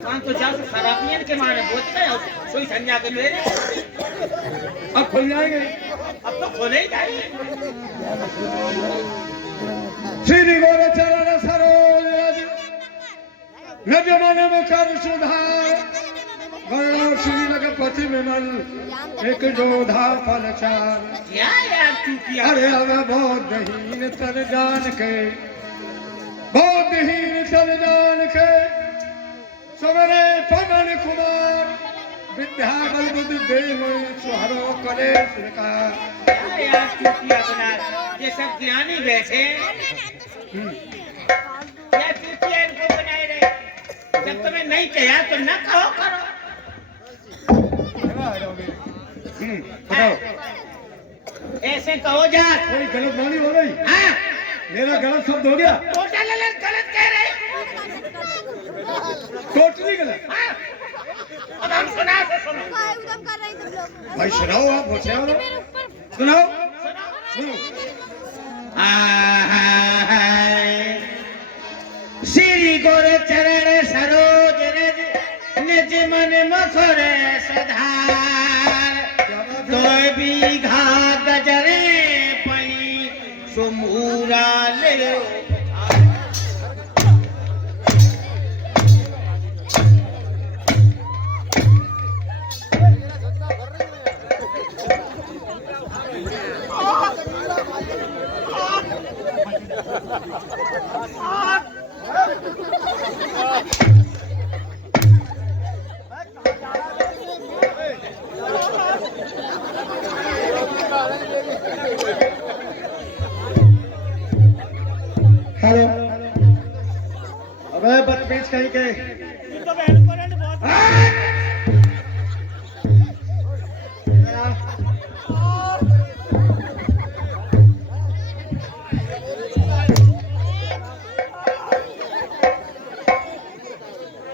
तो जाओ तो शराबियन के मारे बोलते हैं कोई संज्ञा के मेरे अब खुल जाएंगे। अब तो खोले ही जाएंगे। श्री गोरचरण सरोज नज मन मुखर सुधार गणो श्री लगपति विमल एक जोधा फल चार। क्या यार चूतिया अरे अब बौद्धहीन तन जान के बौद्धहीन तन जान के सवरे पवन कुमार विद्या बल बुद्धि देव सुहरो कलेश विकार। क्या यार चूतिया बना ये सब ज्ञानी बैठे क्या चूतिया इनको बनाए रहे। जब तुम्हें नहीं कहा तो न कहो करो। बताओ ऐसे कहो जा। कोई गलत बानी हो गई? हाँ मेरा गलत शब्द हो गया? टोटल गलत कह रहे टोटली गलत। हाँ अब हम सुना तो सुनो। भाई सुनाओ, आप होशियार हो, सुनाओ सुनो। श्री गोर चरण सरोज रज निज मन मुखर सधार दो बीघा गजरे पई सुमूरा ले। हेलो, अबे बदतमीज कहीं के।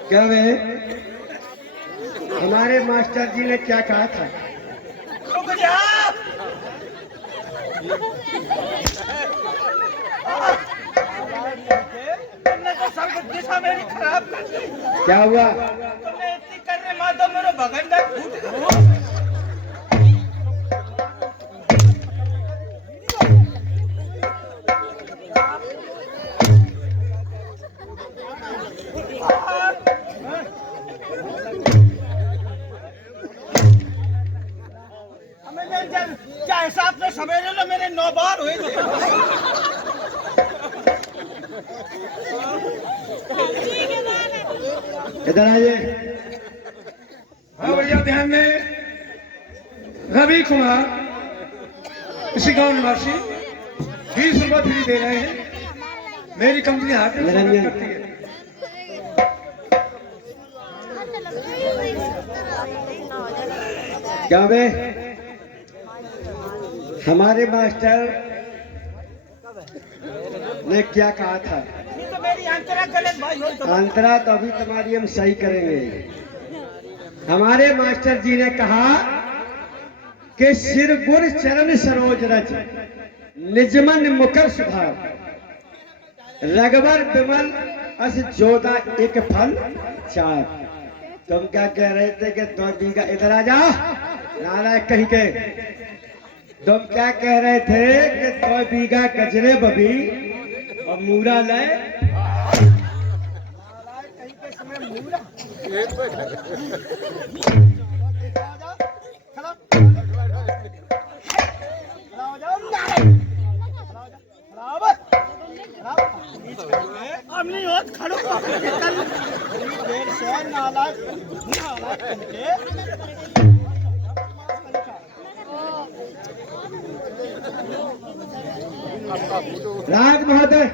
क्या वे हमारे मास्टर जी ने क्या कहा था? क्या हुआ? तुमने इतनी करने मां तो मेरा भगंडा फूट। क्या हिसाब से समझ लो मेरे 9 बार हुए। इधर आइए। हाँ भैया ध्यान दें, रवि कुमार इसी गांव निवासी 20 रुपये फ्री दे रहे हैं। मेरी कंपनी हाथ में स्वागत करती है। क्या बे हमारे मास्टर ने क्या कहा था? तो मेरी अंतरा गलत भाई हो तो अंतरा तो अभी तुम्हारी हम सही करेंगे। हमारे मास्टर जी ने कहा कि सिर गुर चरण सरोज रज निजमन मुकर सुधार रगवर विमल अस जोदा एक फल चार। तुम क्या कह रहे थे कि 2 बीघा? इधर आ जा नालायक कहीं के। तुम क्या कह रहे थे कि 2 बीघा गजरे बबी और मूरा ले। अब नहीं होत खड़ो देर से नालायक राज महोदय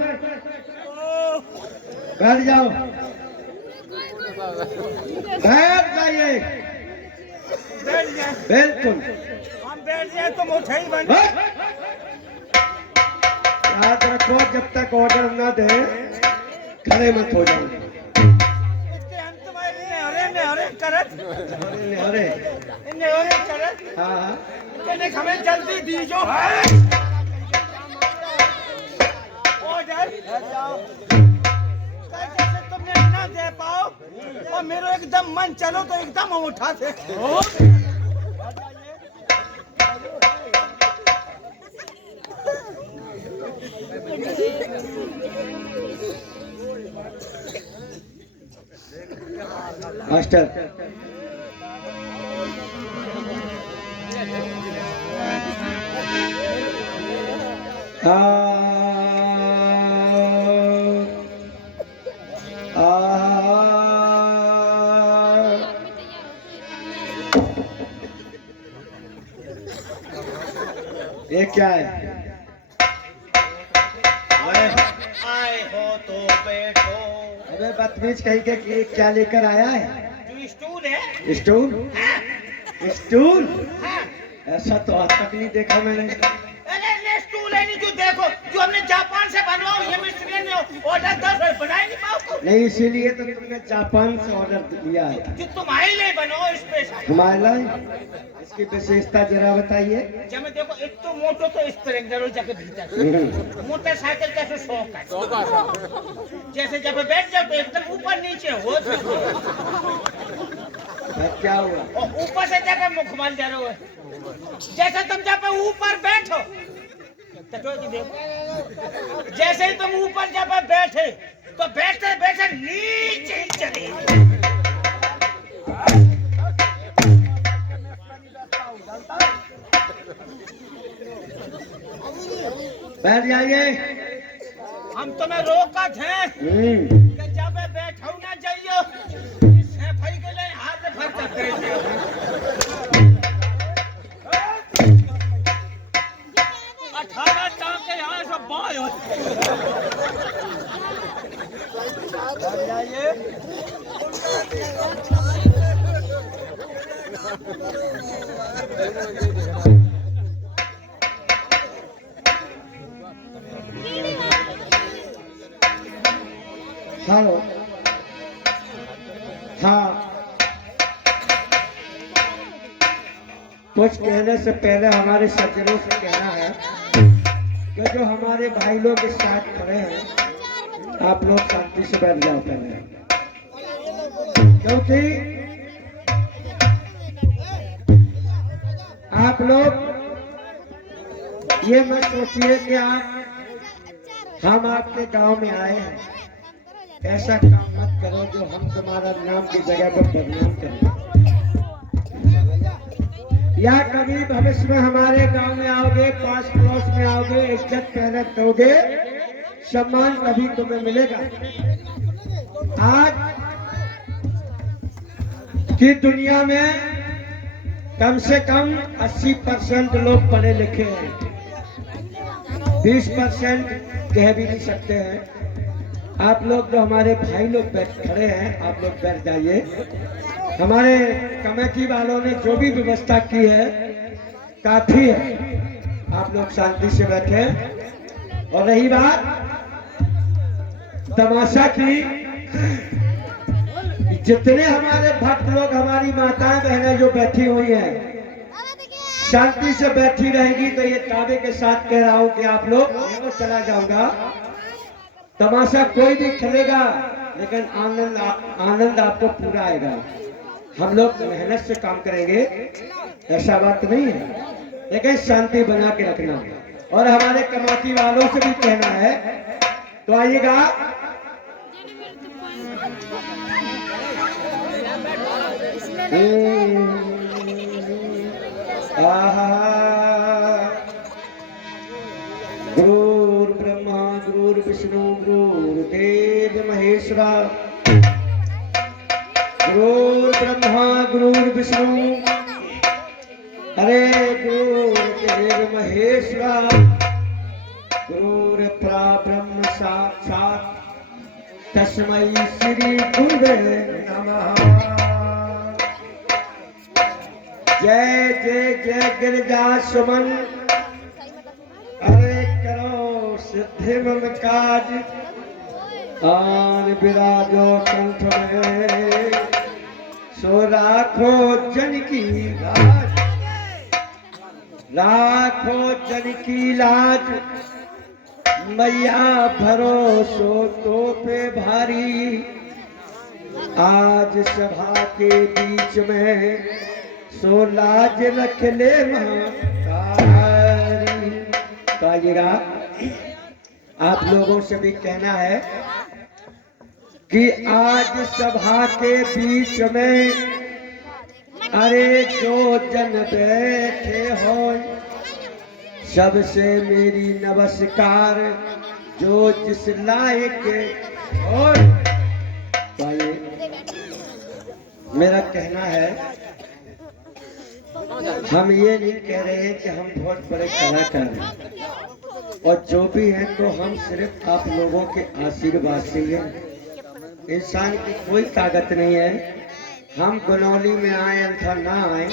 बैठ जाओ, बैठ जाइए। बैठ जाए बिल्कुल हम बैठ जाए तुम उठे ही बन। याद रखो, जब तक ऑर्डर न दे खड़े मत हो जाओ। इसके हम तुम्हारे नेहरे करत नेहरे करत। हाँ मैंने हमें जल्दी दीजो ऑर्डर। जैसे तुमने तुमने न दे पाओ और मेरा एकदम मन चलो तो एकदम हम उठा से मास्टर आ, ये क्या है? आए हो तो बैठो। अबे बदतमीज कहीं के कि क्या लेकर आया है? जो स्टूल है स्टूल? हाँ, स्टूल? हाँ। ऐसा तो आज तक नहीं देखा मैंने। अरे ये स्टूल है नहीं जो देखो जो हमने जापान से बनवाओ ये मिस्त्री ने ऑर्डर 10 बना ही नहीं पाओ नहीं, इसीलिए तो तुमने जापान से ऑर्डर दिया है। जो तुम्हारे लिए बनाओ स्पेशल। हमारे लिए इसकी विशेषता जरा बताइए। जब मैं देखो एक तो मोटो तो स्प्लेंडर जगह भीतर मोटरसाइकिल कैसे शौक है जैसे जब बैठ जाओ तो एकदम ऊपर नीचे हो क्या हुआ? और ऊपर से जगह मुखमल जा रहे हो जैसे तुम जब ऊपर बैठो तो देखो जैसे ही तुम ऊपर जब बैठे तो बैठते बैठे नीचे ही चले बैठ जाइए। हम तुम्हें रोका थे हम्म। कि जब बैठो ना जाइयो सफाई के लिए हाथ फटता करेंगे 18 टाँके यहाँ से बाएं हो हेलो। हाँ, कुछ कहने से पहले हमारे सज्जनों से कहना है कि जो हमारे भाई लोग इस साथ खड़े हैं आप लोग शांति से बैठ जाओ पहले, क्योंकि आप लोग ये मत सोचिए कि हम आपके गांव में आए हैं, ऐसा काम मत करो जो हम तुम्हारा नाम की जगह पर बदनाम करें, या कभी भविष्य में हमारे गांव में आओगे, पास पड़ोस में आओगे, इज्जत पहले दोगे, सम्मान कभी तुम्हें मिलेगा। आज की दुनिया में कम से कम 80% लोग पढ़े लिखे हैं, 20% कह भी नहीं सकते हैं। आप लोग जो हमारे भाई लोग बैठ खड़े हैं आप लोग बैठ जाइए। हमारे कमेटी वालों ने जो भी व्यवस्था की है काफी है, आप लोग शांति से बैठे। और रही बात तमाशा की, जितने हमारे भक्त लोग, हमारी माताएं बहनें जो बैठी हुई हैं शांति से बैठी रहेंगी तो ये दावे के साथ कह रहा हूं कि आप लोग, मैं चला जाऊंगा, तमाशा कोई भी खेलेगा लेकिन आनंद आपको पूरा आएगा। हम लोग मेहनत से काम करेंगे, ऐसा बात नहीं है, लेकिन शांति बना के रखना। और हमारे कमेटी वालों से भी कहना है, तो आइएगा। गुरुर्ब्रह्मा गुरुर्विष्णु गुरुर्देव महेश्वरा, गुरुर्ब्रह्मा गुरुर्विष्णु, अरे गुरुर्देव महेश्वरा, गुरुर्ब्रह्म साक्षात् तस्मै श्री गुरुवे नमः। जय जय जय गिरिजा सुमन, अरे करो सिद्धि मम काज, आन विराजो कंठ में, सो राखो जन की लाज, राखो जन की लाज, मैया भरोसो तो पे भारी, आज सभा के बीच में सो लाज रख ले महाकारी। तो आइएगा, आप लोगों से भी कहना है कि आज सभा के बीच में अरे जो जन बैठे हो सबसे मेरी नमस्कार, जो जिस लायक हो। मेरा कहना है, हम ये नहीं कह रहे हैं कि हम बहुत बड़े कलाकार हैं, और जो भी हैं तो हम सिर्फ आप लोगों के आशीर्वाद से हैं। इंसान की कोई ताकत नहीं है, हम गनौली में आए अथवा ना आए,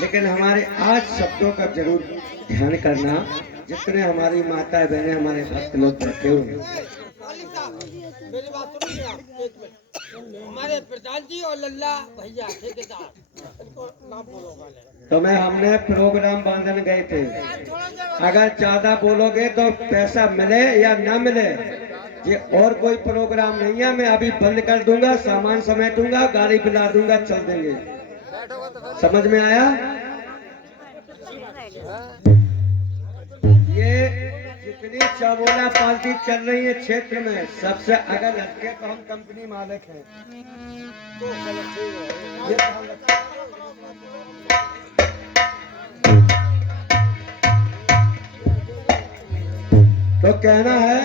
लेकिन हमारे आज शब्दों का जरूर ध्यान करना। जितने हमारी माता बहनें, हमारे भक्त लोग बैठे हुए हैं, मेरी बात सुनिए आप एक मिनट। हमारे प्रधान जी और लल्ला भैया ठेकेदार, इनको नाम बोलो वाले। तो हमने प्रोग्राम बांधने गए थे। अगर ज्यादा बोलोगे तो पैसा मिले या ना मिले, ये और कोई प्रोग्राम नहीं है। मैं अभी बंद कर दूंगा, सामान समेटूंगा, गाड़ी बुला दूंगा, चल देंगे। समझ में आया? ये जितनी चावोला पार्टी चल रही है क्षेत्र में, सबसे अगर हटके तो हम कंपनी मालिक हैं। ये तो कहना है,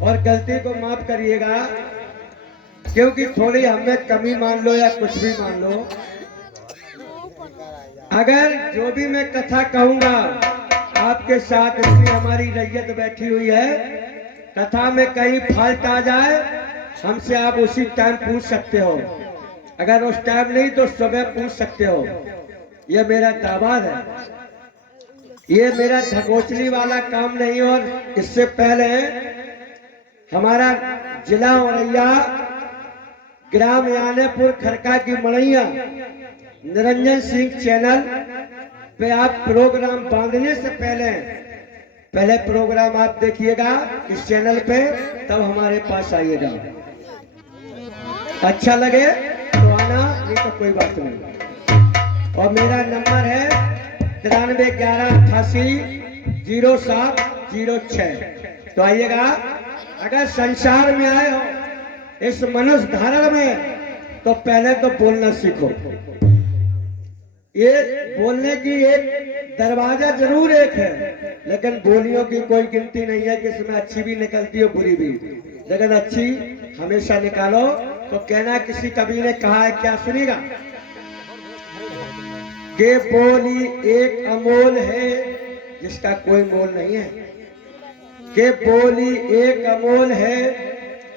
और गलती को माफ करिएगा, क्योंकि थोड़ी हमें कमी मान लो या कुछ भी मान लो, अगर जो भी मैं कथा कहूंगा आपके साथ, इसलिए हमारी रैयत बैठी हुई है, कथा में कहीं फाल्ट आ जाए हमसे आप उसी टाइम पूछ सकते हो। अगर उस टाइम नहीं तो सुबह पूछ सकते हो। ये मेरा दावाद है, ये मेरा ढकोसली वाला काम नहीं। और इससे पहले हमारा जिला औरैया, ग्राम यानेपुर खरका की मड़ैया, निरंजन सिंह चैनल पे आप प्रोग्राम बांधने से पहले प्रोग्राम आप देखिएगा इस चैनल पे, तब हमारे पास आइएगा। अच्छा लगे तो आना, नहीं तो कोई बात नहीं। और मेरा नंबर है 9311880706। तो आइएगा। अगर संसार में आए हो इस मनुष्य धारण में, तो पहले तो बोलना सीखो। ये बोलने की एक दरवाजा जरूर एक है, लेकिन बोलियों की कोई गिनती नहीं है कि इसमें अच्छी भी निकलती हो बुरी भी, लेकिन अच्छी हमेशा निकालो। तो कहना, किसी कवि ने कहा है, क्या सुनिएगा, कि बोली एक अमोल है जिसका कोई मोल नहीं है। कि बोली एक अमोल है,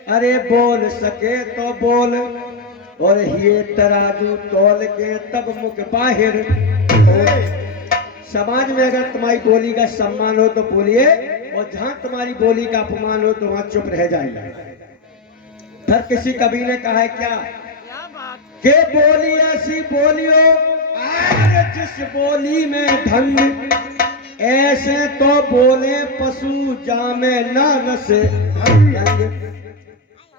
अरे बोल सके तो बोल, और ये तराजू तोल के तब मुख बाहिर। समाज में अगर तुम्हारी बोली का सम्मान हो तो बोलिए, और जहां तुम्हारी बोली का अपमान हो तो वहां चुप रह जाइए। फिर किसी कवि ने कहा है, क्या कि बोली ऐसी बोलियो जिस बोली में ढंग, ऐसे तो बोले पशु जामे ना रस ढंग।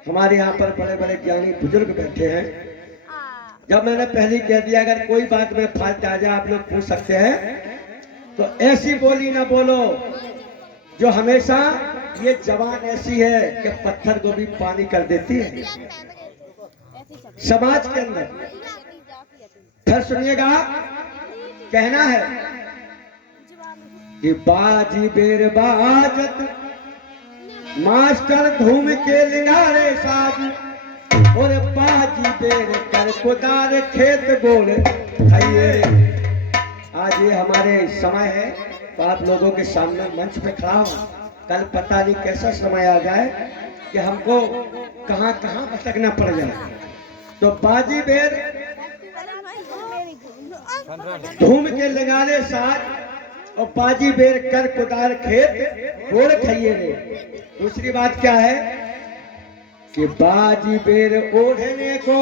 हमारे यहाँ पर बड़े बड़े ज्ञानी बुजुर्ग बैठे हैं। जब मैंने पहले कह दिया, अगर कोई बात में फाल्ट आ जाए आप लोग पूछ सकते हैं, तो ऐसी बोली ना बोलो जो हमेशा, ये जबान ऐसी है कि पत्थर को भी पानी कर देती है समाज के अंदर। फिर सुनिएगा, कहना है कि बाजी बेर बाजत मास्टर धूम के लिंगारे साज, और बाजी बेर कर कुदार खेत गोल खाइए। आज ये हमारे समय है, तो आप लोगों के सामने मंच पे खड़ा हूं। कल पता नहीं कैसा समय आ जाए कि हमको कहां कहां भटकना पड़ जाए। तो बाजी बेर धूम के लिंगारे साज, और बाजी बेर कर कुदार खेत गोल खाइए रे। दूसरी बात क्या है कि बाजी बेर ओढ़ने को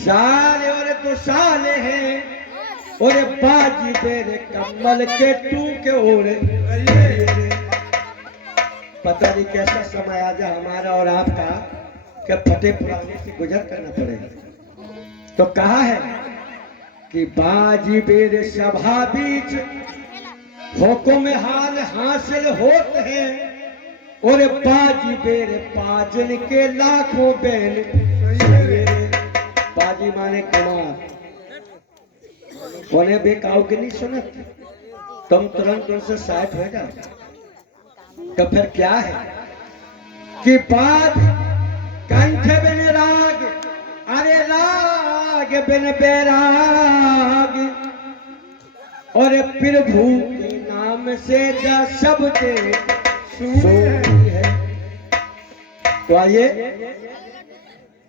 साले और तो साले हैं, और बाजी बेर कमल के टूके ओढ़े। पता नहीं कैसा समय आ जाए हमारा और आपका कि फटे पुराने से गुजर करना पड़ेगा। तो कहा है कि बाजी बेर सभा बीच हुक्म हाल हासिल होते हैं, और बाजी बेर पाजन के लाखों बैन। बाजी माने कमाल, उन्हें बेकाऊ की नहीं सुनत, तुम तुरंत उनसे साथ हो जाओ। तो फिर क्या है कि बात कंठ बिन राग, अरे राग बिन बैराग, और प्रभु के नाम से जा शब्द सुनी है। तो आइए,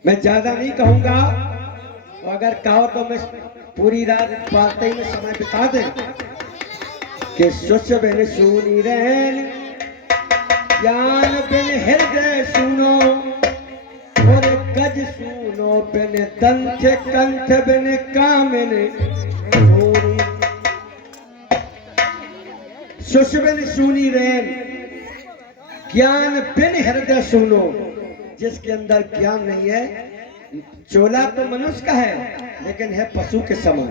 मैं ज्यादा नहीं कहूंगा, और अगर कहो तो मैं पूरी रात बातें में समय बिता दे कि स्वच्छ बिन सुनी रहन, ज्ञान बिन हृदय सुनो, और गज सुनो बिन दंत, कंठ बिन कामिन सुनी। स्वच्छ बिन सुनी रहन, ज्ञान बिन हृदय सुनो। जिसके अंदर ज्ञान नहीं है, चोला तो मनुष्य का है लेकिन है पशु के समान।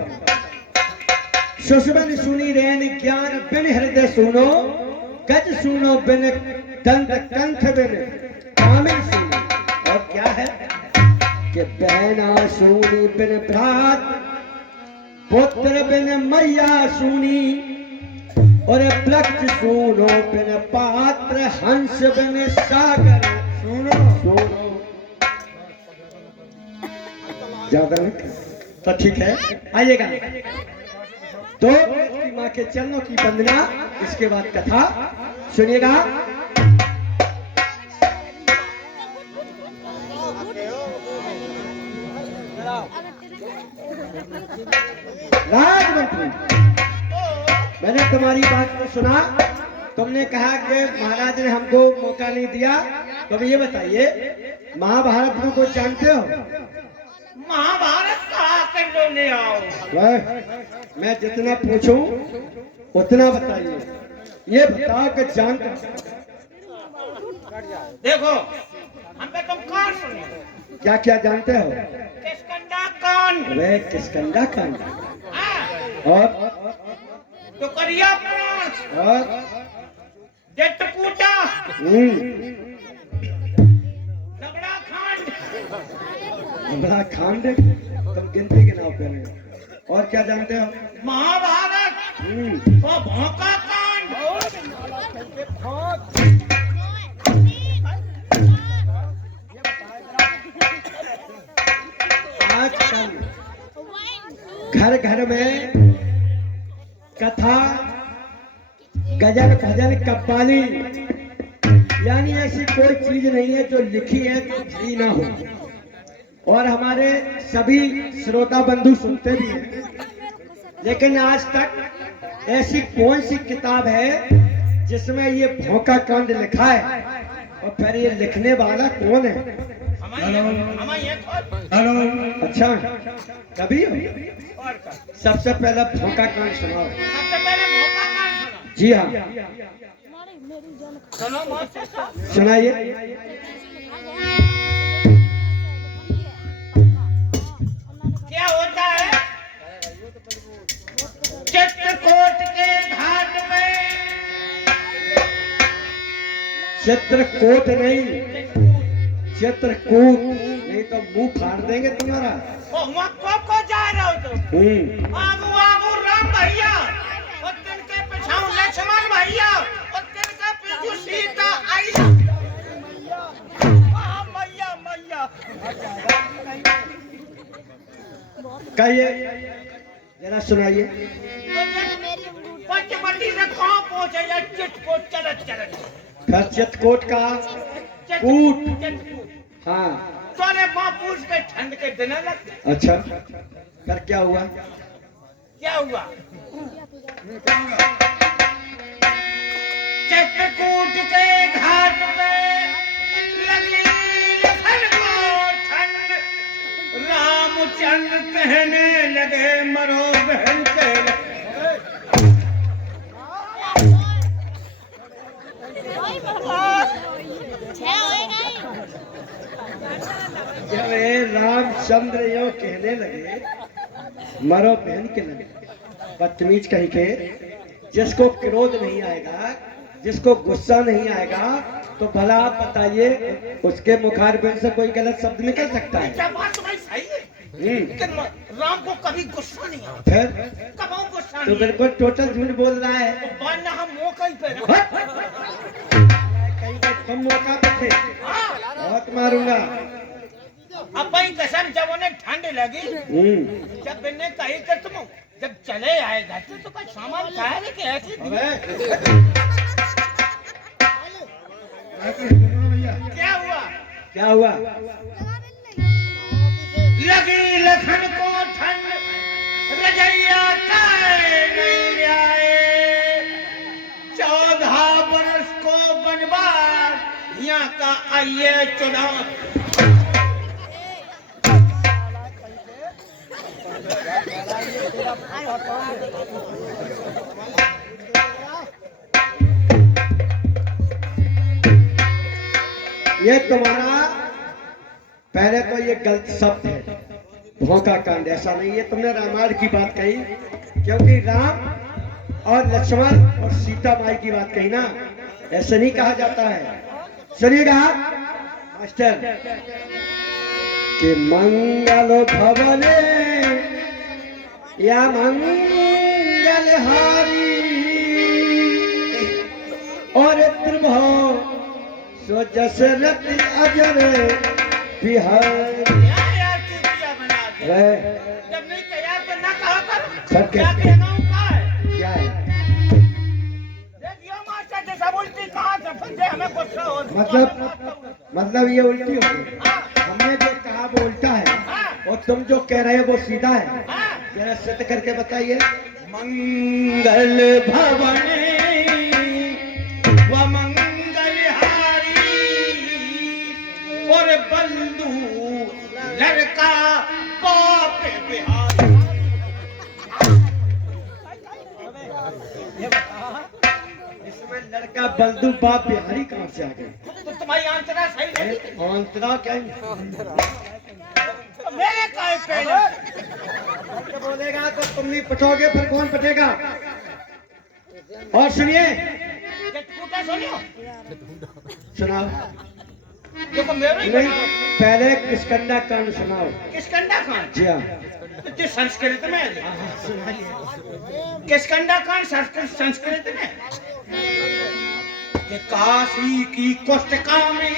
सुषमन सुनी रहन, ज्ञान बिन हृदय सुनो, गज सुनो बिन दंत, कंठ बिन कामिन सुनो। और क्या है कि बहना सुनी बिन भ्रात, पुत्र बिन मैया सुनी, और प्लक्ष सुनो बिन पात्र, हंस बिन सागर सुनो। ज्यादा नहीं तो ठीक है, आइएगा। तो की माँ के चरणों की वंदना, इसके बाद कथा सुनिएगा। राजमंत्री, मैंने तुम्हारी बात को सुना, तुमने कहा कि महाराज ने हमको मौका नहीं दिया। तो ये बताइए, महाभारत में कुछ जानते हो? महाभारत कहा कर लो ले आओ। मैं जितना पूछूं उतना बताइए। ये बताओ कि जानते देखो, हम पे तुम कौन सुनो? क्या क्या जानते हो? किस्कंदा कांड, वे किस्कंदा कांड, और टुकड़िया प्राण, और जटकूटा, लगड़ा खांड, बड़ा खांड, तुम गिनती के नाम पे नहीं। और क्या जानते हो? महाभारत, वो भौंका कांड, आजकल घर घर में कथा, गजल, भजन, कव्वाली, यानी ऐसी कोई चीज नहीं है जो लिखी है तो भरी ना हो। और हमारे सभी श्रोता बंधु सुनते भी हैं, लेकिन आज तक ऐसी कौन सी किताब है जिसमें ये भौंका कांड लिखा है? और फिर ये लिखने वाला कौन है? हेलो, अच्छा, कभी हो? सबसे पहले भौंका कांड सुनाओ। सबसे पहले भौंका कांड सुना। जी हाँ, सुनो मास्टर साहब। सुनाइए। क्या होता है? चित्रकूट के घाट पे, चित्रकूट नहीं, चित्रकूट नहीं तो मुंह फाड़ देंगे तुम्हारा। वो वहाँ को जा रहे हो तुम? आगू आगू राम भैया, और तिनके पिछाऊ लक्ष्मण भैया, और तिनके पीछू सीता आई। मैया मैया कहिए, जरा सुनाइए। पंचवटी से कहाँ पहुँचे? या चित्रकूट चलत चलत फिर चित्रकूट का कूट, चित्रकूट। हाँ, तोरे महापुरुष के ठंड के दिन लगते। अच्छा, फिर क्या हुआ? क्या हुआ? चित्रकूट के घाट पे लगी लखन को ठंड, रामचंद्र कहने लगे मरो बहन के। जब ये रामचंद्र यो कहने लगे मरो बहन के लगे, बदतमीज कहीं के, जिसको क्रोध नहीं आएगा, जिसको गुस्सा नहीं आएगा, तो भला आप बताइए उसके मुखारबिन से कोई गलत शब्द निकल सकता है? क्या बात तुम्हारी सही है कि राम को कभी गुस्सा नहीं आता, फिर कभी गुस्सा तो नहीं बिल्कुल टोटल झूठ बोल रहा है। तो बांधना हम मौका ही पे कहीं पर तुम मौका पे थे, हाँ। बहुत मारूंगा। अब भाई कसम जब उन्हें ठंड लगी, जब मैंने कही कि तुम जब चले आए घर से तो कोई सामान खाया नहीं कि ऐसे क्या हुआ? क्या हुआ? लगी लखन को ठंड रजैया नहीं आए, 14 बरस को बनवास यहाँ का आइए चुनाव। ये तुम्हारा पहले तो ये गलत शब्द है, धोखा कांड। ऐसा नहीं है, तुमने रामायण की बात कही, क्योंकि राम और लक्ष्मण और सीता माई की बात कही ना, ऐसे नहीं कहा जाता है। सुनिएगा मास्टर कि मंगल भवने या मंगल हारी और त्रिभुवन सो जसरथ अजर बिहारी। यार चूतिया बना दे। जब नहीं तैयार तो ना कहा कर। सब क्या कहते कहना हूँ का है? क्या है? देखियो मास्टर जैसा उल्टी कहा था, फिर हमें गुस्सा हो। मतलब ये उल्टी हो गई। हमने जो कहा वो उल्टा है और तुम जो कह रहे हो वो सीधा है। जरा सिद्ध करके बताइए। मंगल भवने व मंगलहारी और बंधु लड़का बाप बिहारी। इसमें लड़का बंधु बाप बिहारी कहाँ से आ गए? तो तुम्हारी आंतरा सही नहीं। अंतरा क्या तो मेरे काय पहले क्या बोलेगा तो तुम नहीं पटोगे, फिर कौन पटेगा? और सुनिए, टूटा सुनियो सुनाओ। देखो मेरे नहीं, पहले किसकंडा कांड सुनाओ। किसकंडा खान जी हाँ, तो संस्कृत में है। किसकंडा कांड संस्कृत में कि काशी की कोष्ठका में,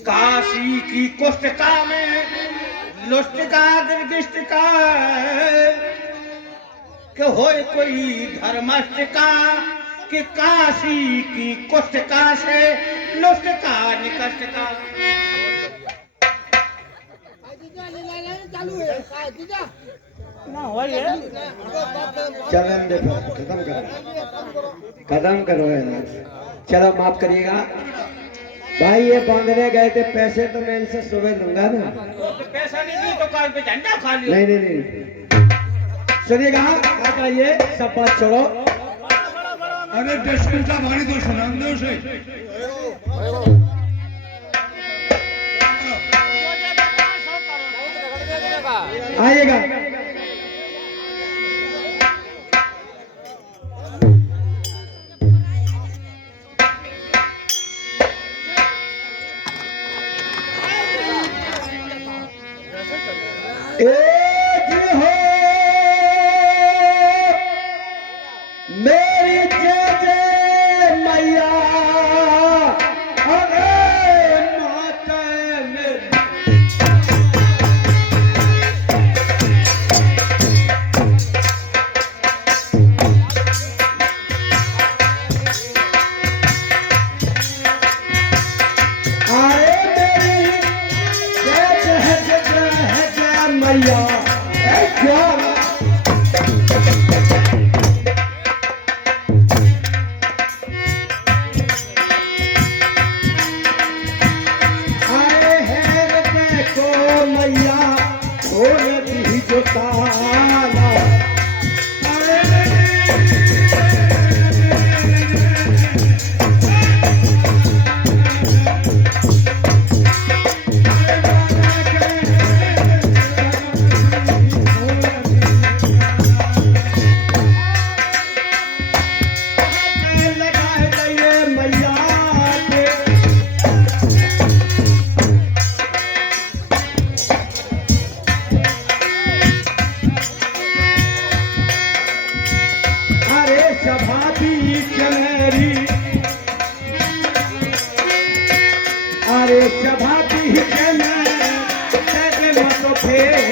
काशी की कोष्ठका में लुष्टिका दुर्गिष्टिका कि होए कोई धर्मष्टिका कि काशी की कोष्ठका से लुष्टिका निकष्टिका। ना हो ये चलन देखो, खत्म करो, खत्म करो है ना। चलो माफ करिएगा भाई, ये बांधने गए थे, पैसे तो मैं इनसे सुबह लूंगा ना। तो पैसा नहीं दी तो कार पे झंडा खा लियो। नहीं नहीं नहीं, सुनिएगा आप आइए, सब बात छोड़ो। अरे 10 मिनट का भाड़ी तो सुना दो से। आइएगा। एज हो मेरी जय जय मैया, अरे माता मेरी। अरे मेरी जय जय जय जय मैया, क्या आए हैं देखो मैया, खोल दी जो ताला। हेलो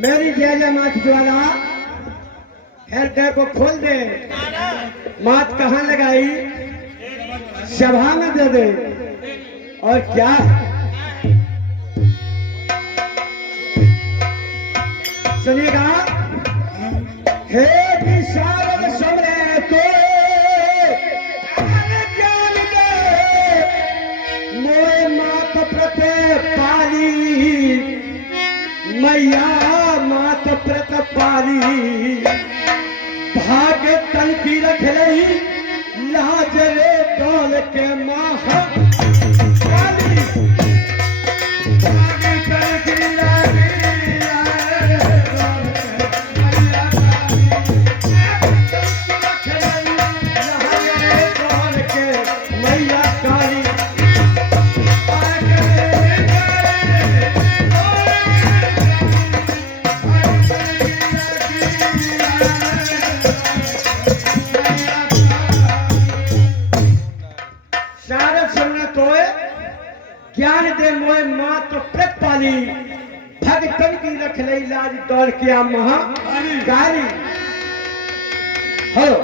मेरी जय जय मात ज्वाला हृदय को खोल दे। मात कहाँ लगाई? सभा में दे दे। और क्या सुनिएगा। हे विशाल समरे को ज्ञान दे, मोए मात प्रते पाली, मैया मात प्रत पाली। भाग तन की रख रही, लाज रे डोल के माँ काली। भाग तन की ज्ञान दे मोए माँ तो प्रत पाली। भगतन की रख लई लाज दौड़ किया महा काली। हेलो,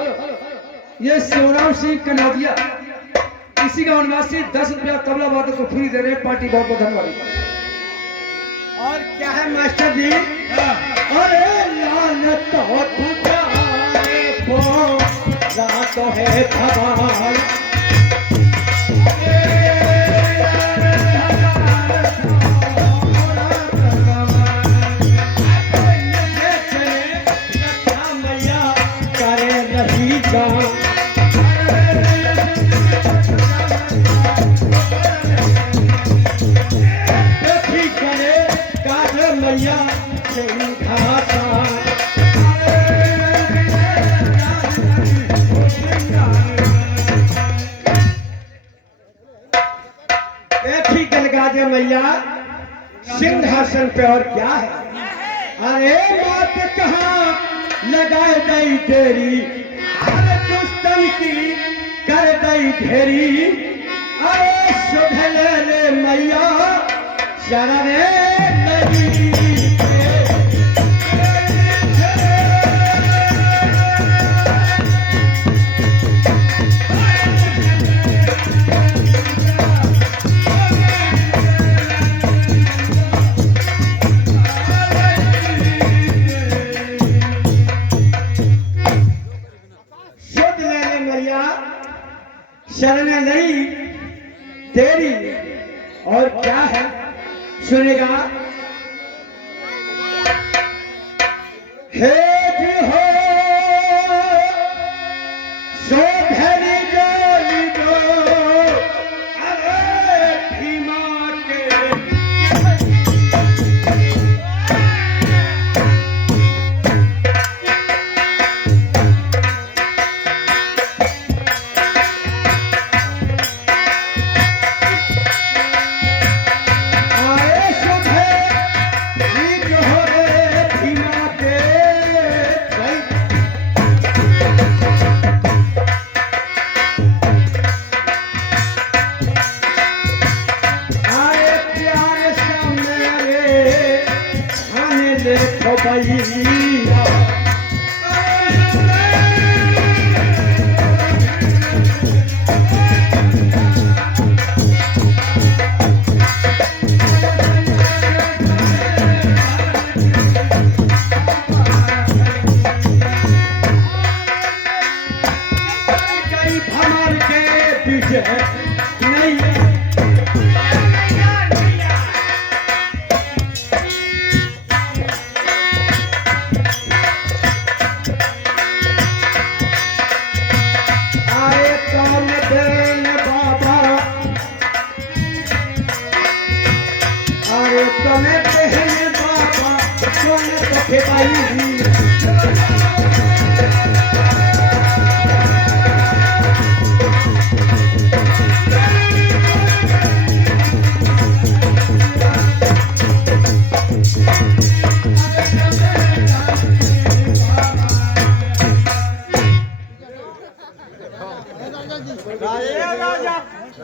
ये शिवराम सिंह कनादिया इसी का वनवासी 10 रुपया तबला वादक को फ्री दे रहे हैं। पार्टी बहुत बहुत धन्यवाद। और क्या है मास्टर जी? अरे लानत हो तो है भगवान। मैया सिंहासन पे। और क्या है? अरे मात कहाँ लगाए गई तेरी, अरे दुष्टन की कर गई ढेरी। अरे सुधल रे मैया शरण लगी। शरण नहीं तेरी। और क्या है? सुनेगा। हे जी हो सो धरी जोली दो, अरे भीमा के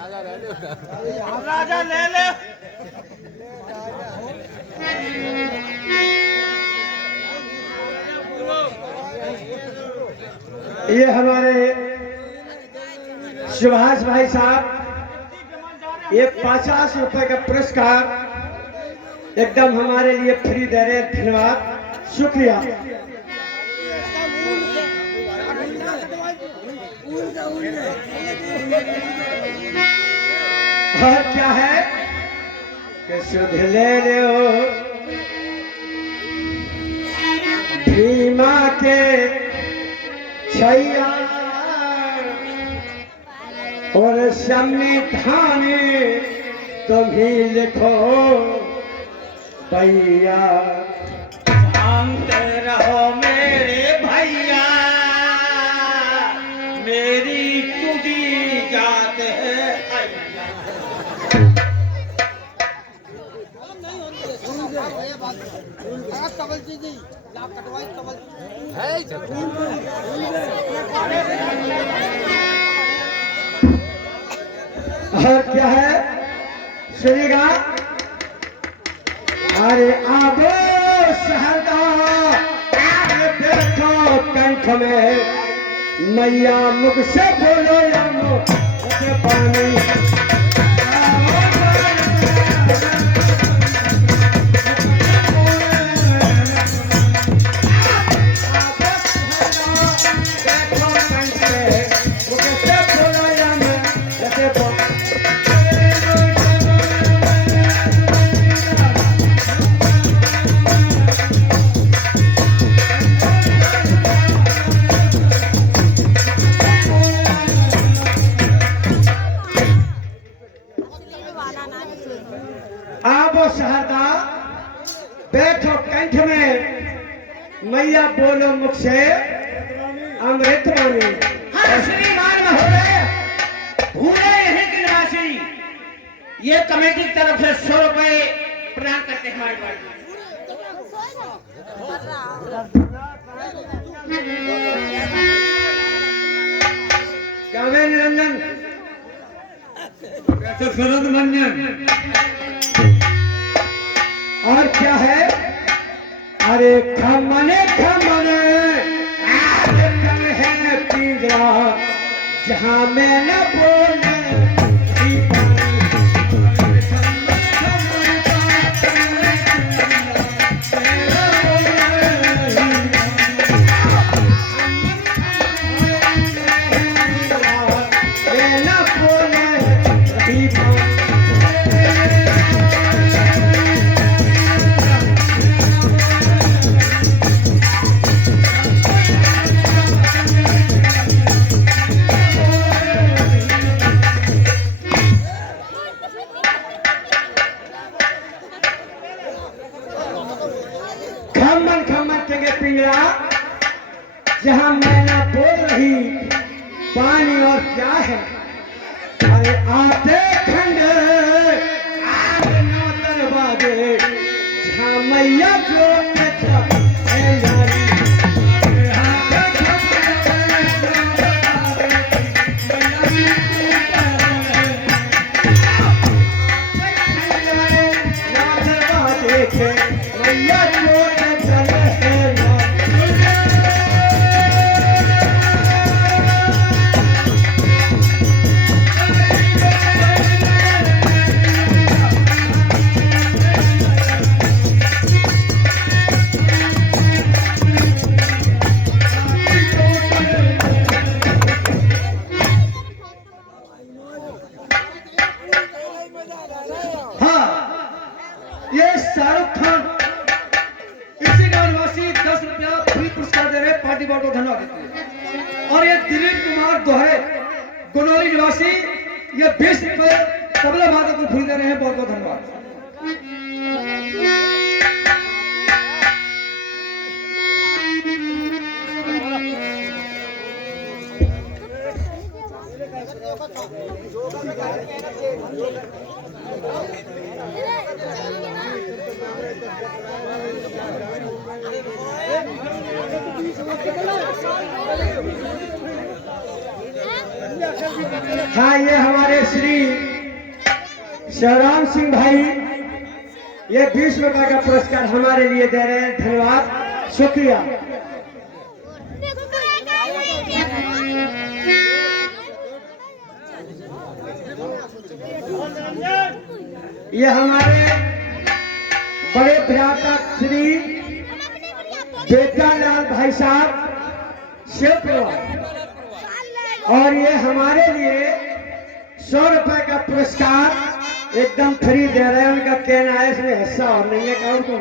राजा ले ले। ये हमारे सुभाष भाई साहब, ये 50 रुपए का पुरस्कार एकदम हमारे लिए फ्री दे रहे हैं। धन्यवाद, शुक्रिया। और क्या है कि सुध ले लो भीमा के छैया और संविधान तुम ही लिखो भैया। शांत रहो मेरे भैया, मेरी तुझी जात है। कबल जी लाभ कटवाई कबल और क्या है सुनिएगा। अरे आबो सहरदा बैठो कंठ में, मैया मुख से बोलो या मुख से पानी। आबो सहरदा बैठो कंठ में, मैया बोलो मुख से अमृत वाणी। हाँ श्रीमान महोदय, भूले यहीं के निवासी ये कमेटी की तरफ से 100 रुपए प्रदान करते हैं हमारी पार्टी। क्या वे निरंजन शरद मंजन। और क्या है। अरे खमने खमने कम है पिंजरा जहाँ मैं न बोले। खमन खमन के पिंजरा जहाँ मैं ना बोल रही पानी और क्या है। अरे आते खंड आगे नौ दरवाजे जहाँ मैया जो है नारी। मैया जो ये शाहरुख खान इसी गांव निवासी 10 रुपया फ्री पुरस्कार दे रहे पार्टी बोर्ड को धन्यवाद देते हैं। और ये दिलीप कुमार दोहरे गुनौली निवासी ये 20 रुपये तबला वादक को फ्री दे रहे हैं, बहुत बहुत धन्यवाद। हाँ, ये हमारे श्री शिवराम सिंह भाई ये 20 रुपए का पुरस्कार हमारे लिए दे रहे हैं। धन्यवाद, शुक्रिया। ये हमारे बड़े भ्राता श्री बेटालाल भाई साहब शिवपुर, और ये हमारे लिए 100 रुपए का पुरस्कार एकदम फ्री दे रहे हैं। उनका कहना है इसमें हिस्सा और नहीं है कौन को।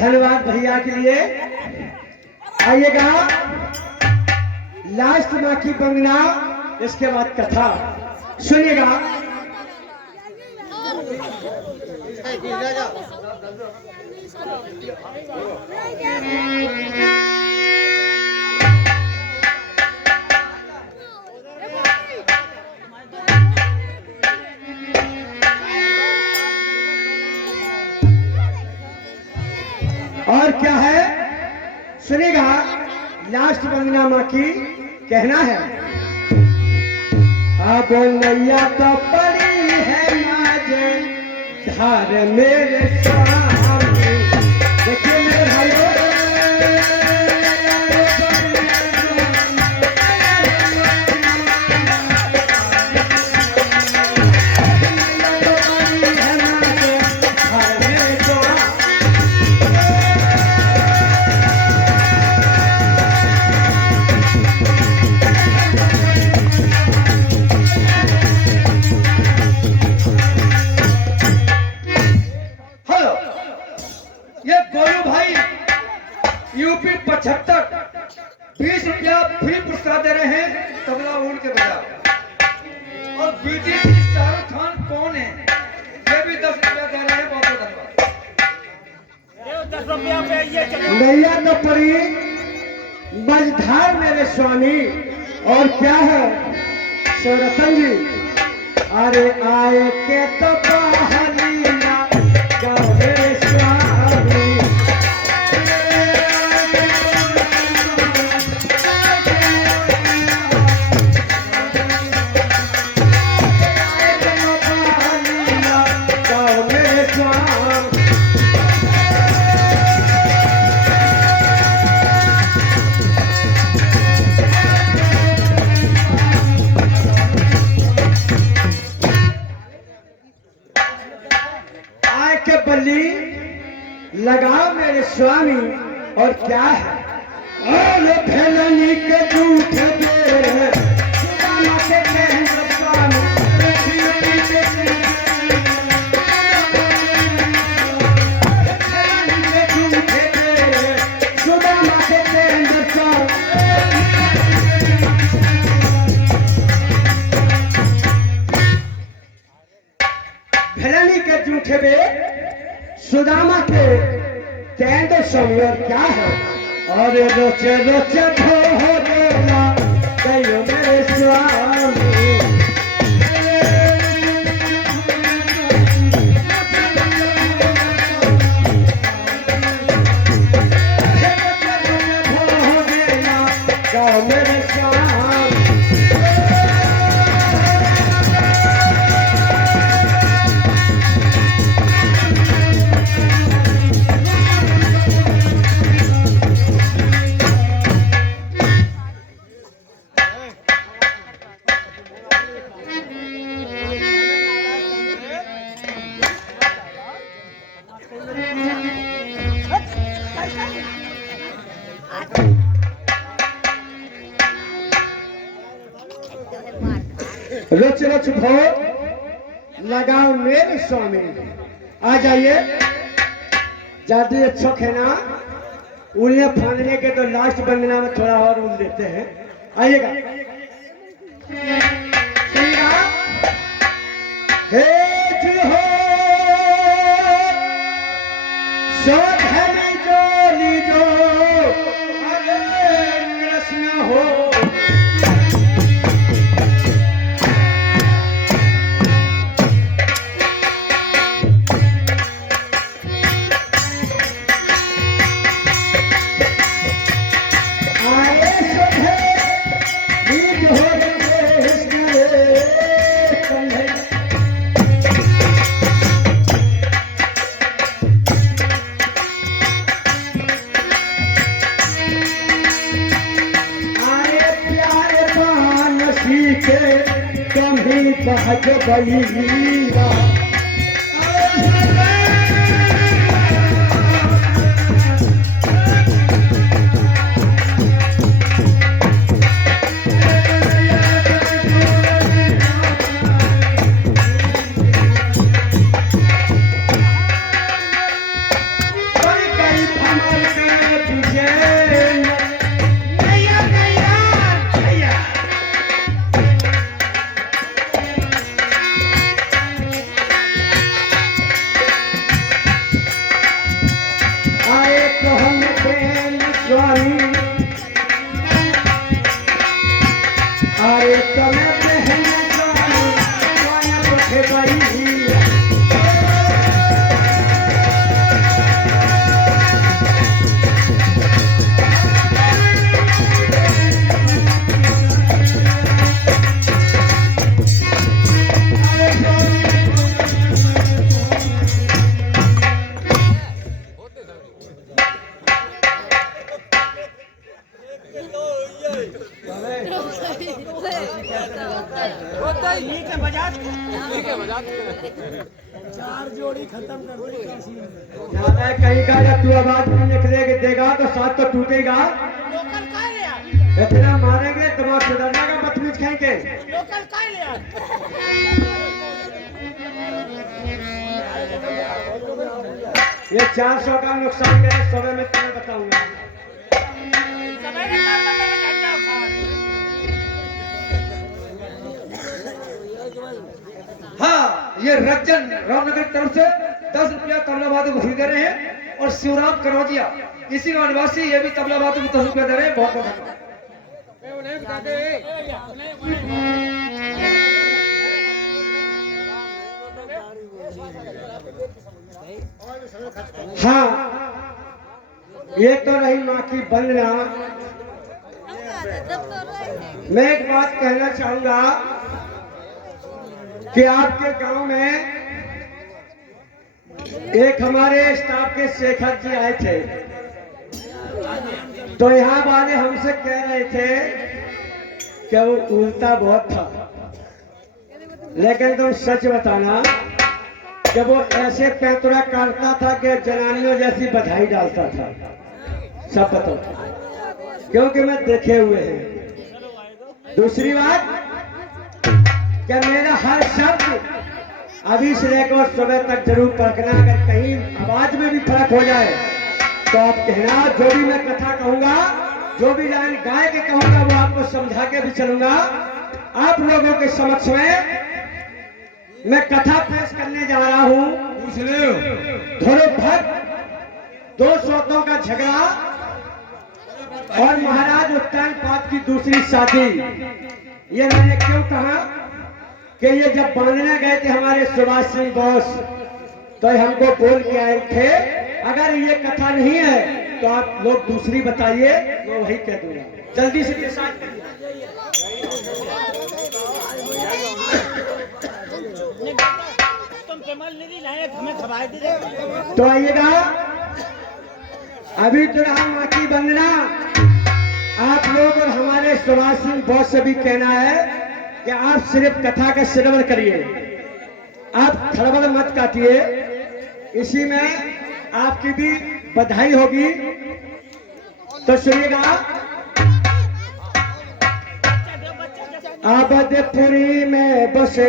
धन्यवाद भैया के लिए। आइएगा, लास्ट माँ की बंगना, इसके बाद कथा सुनिएगा। और क्या है सुनेगा, लास्ट वंदना माँ की कहना है। अब नैया तो पड़ी है माजे धार मेरे सामने। देखिए मेरे भाइयों, यूपी 75 20 रुपया फ्री पुरस्कार दे रहे हैं तबला उड़ के बजा। और बीजेपी शाहरुख खान कौन है, ये भी 10 रुपया दे रहे हैं। बहुत बहुत धन्यवाद। 10 रुपया पे ये नैया तो पड़ी मझधार मेरे स्वामी। और क्या है शिवरतन जी, अरे आए के तो बहलीना मेरे स्वामी। लगाओ मेरे स्वामी। और क्या है, और फैलनी के झूठ दे सुदामा के कहन स्वामी। फैलनी के झूठ दे सुदामा के कहन स्वामी। फैलनी के झूठे बे सुदामा के कहते समय। और क्या है, और रोचे रोचे हो देना कहियो मेरे स्वामी। हो देना कहो मेरे स्वामी। रच रच भोग लगाओ मेरे स्वामी। आ जाइए, ज्यादा अच्छा है ना, उन्हें फांदने के तो लास्ट वंदना में थोड़ा और उड़ लेते हैं। आइएगा, हे जी हो शोधनी जो लीजो अरे कृष्ण हो। आए शोधे लीज हो कृष्ण नहीं बहज बहिरा कहीं का जब तू आवाज नहीं निकले देगा तो साथ तो टूटेगा। लोकल का ले आ, इतना मारेंगे दिमाग सुधर जाएगा, बदतमीज खाएंगे। लोकल का ले आ। ये 400 का नुकसान करे सुबह में तुम्हें बताऊंगा। सवेरे काम करने में झंझा उठा। हाँ, ये रंजन रामनगर की तरफ से 10 रुपया तबला वादक को खरीद रहे हैं और शिवराम कनौजिया इसी का निवासी ये भी तबला वादक को 10 रुपया दे रहे हैं। बहुत बहुत हाँ, ये तो रही माँ की वंदना। मैं एक बात कहना चाहूंगा कि आपके गांव में एक हमारे स्टाफ के शेखर जी आए थे, तो यहाँ वाले हमसे कह रहे थे कि वो उल्टा बहुत था, लेकिन तुम सच बताना कि वो ऐसे पैतरा काटता था कि जनानियों जैसी बधाई डालता था। सब बताओ, क्योंकि मैं देखे हुए हैं। दूसरी बात कि मेरा हर शब्द अभी से लेकर सुबह तक जरूर परखना, अगर कहीं आवाज में भी फर्क हो जाए तो आप कहना। जो भी मैं कथा कहूंगा, जो भी लाइन गाय के कहूंगा, वो आपको समझा के भी चलूंगा। आप लोगों के समक्ष में मैं कथा पेश करने जा रहा हूं। भक्त 2 स्वतों का झगड़ा और महाराज उत्तानपाद की दूसरी शादी। ये मैंने क्यों कहा कि ये जब बांधने गए थे हमारे सुभाष सिंह बोस, तो हमको बोल के आए थे अगर ये कथा नहीं है तो आप लोग दूसरी बताइए, मैं वही कह दूंगा। जल्दी से डिसाइड करिए। तुम कमल नहीं लाए, हमें खवाए दे। तो आइएगा, अभी तो रहा माँ की वंदना। आप लोग और हमारे सुभाष सिंह बोस से भी कहना है कि आप सिर्फ कथा का श्रवण करिए, आप खड़बड़ मत काटिए। इसी में आपकी भी बधाई होगी, तो सुनिएगा। आबदपुरी में बसे